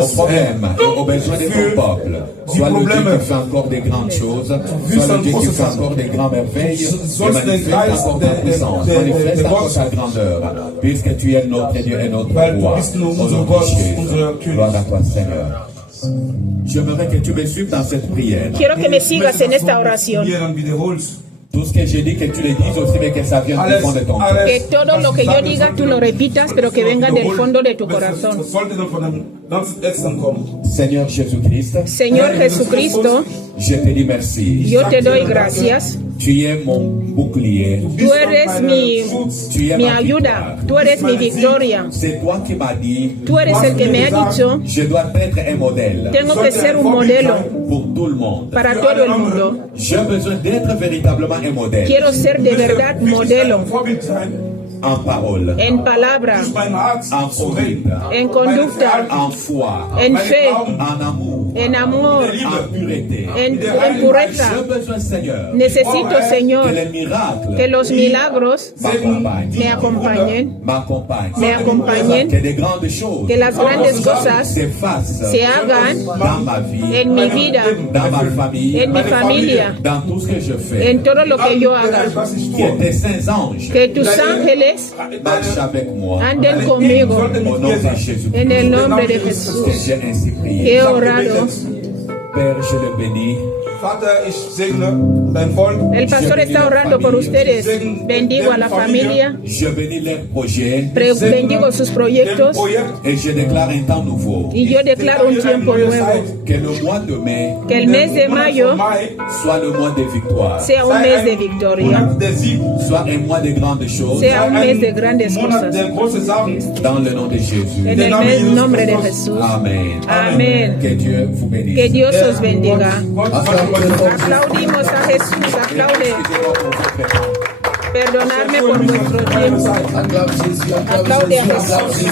aux problèmes et aux besoins de ton peuple. Sois le Dieu qui fait encore de grandes choses. Sois le Dieu qui fait encore de grandes merveilles. Et manifeste encore ta puissance. Manifeste encore ta grandeur. Puisque tu es notre Dieu et notre roi. Au nom de Jésus. Gloire à toi, Seigneur. J'aimerais que tu me suives dans cette prière. Quiero que me sigas en esta oración. Tout ce que j'ai dit, que tu le dises aussi, mais que ça vienne du fond de ton cœur. Que todo lo que yo diga tú lo repitas, pero que venga del fondo de tu corazón. Señor Jesucristo, Señor Jesucristo, je te dis merci. yo te doy gracias. Tu es mon bouclier. Tú eres mi Tu es ma ayuda. victoire. Tú eres mi victoria. C'est toi qui m'as dit, Tú eres el que me ha dicho, je dois être un modèle tengo que ser un modelo pour tout le monde. para todo el mundo. J'ai besoin d'être véritablement un modèle Quiero ser de verdad modelo Vorbild sein, en parole, en palabra, mein Herz en zu reden. conduite, en conducta, en foi, en fe, en amour, en amor, en pureté. en J'ai pureza. besoin, Seigneur, Necesito, que Señor, les miracles que los milagros m'accompagnent, me acompañen, me acompañen, que des grandes choses que las grandes cosas s'effacent se hagan dans ma vie, en mi vida, dans ma famille, en mi familia, dans tout ce que je fais. en todo lo que yo haga. Que tes saints anges Que tus ángeles marchent avec moi. anden conmigo Au nom de Jésus. en el nombre de Que Jesús. j'ai ainsi prié. Que he orado. Père, je le bénis. Vater, ich segne dein Volk. El pastor está orando por ustedes. Bendigo a la familia. Je bénis leurs projets. Bendigo sus proyectos. Et je déclare un temps nouveau. Y yo declaro un tiempo nuevo. Que le mois de mai Que el mes de mayo soit le mois de victoire. sea un mes de victoria. Soit un mois de grandes choses. Sea un mes de grandes cosas. Dans le nom de Jésus. En el nombre de Jesús. Amen. Amén. Que Dieu vous bénisse. Que Dios os bendiga. Aplaudimos a Jesús. Aplaude. Perdonadme por vuestro tiempo. Aplaude a Jesús.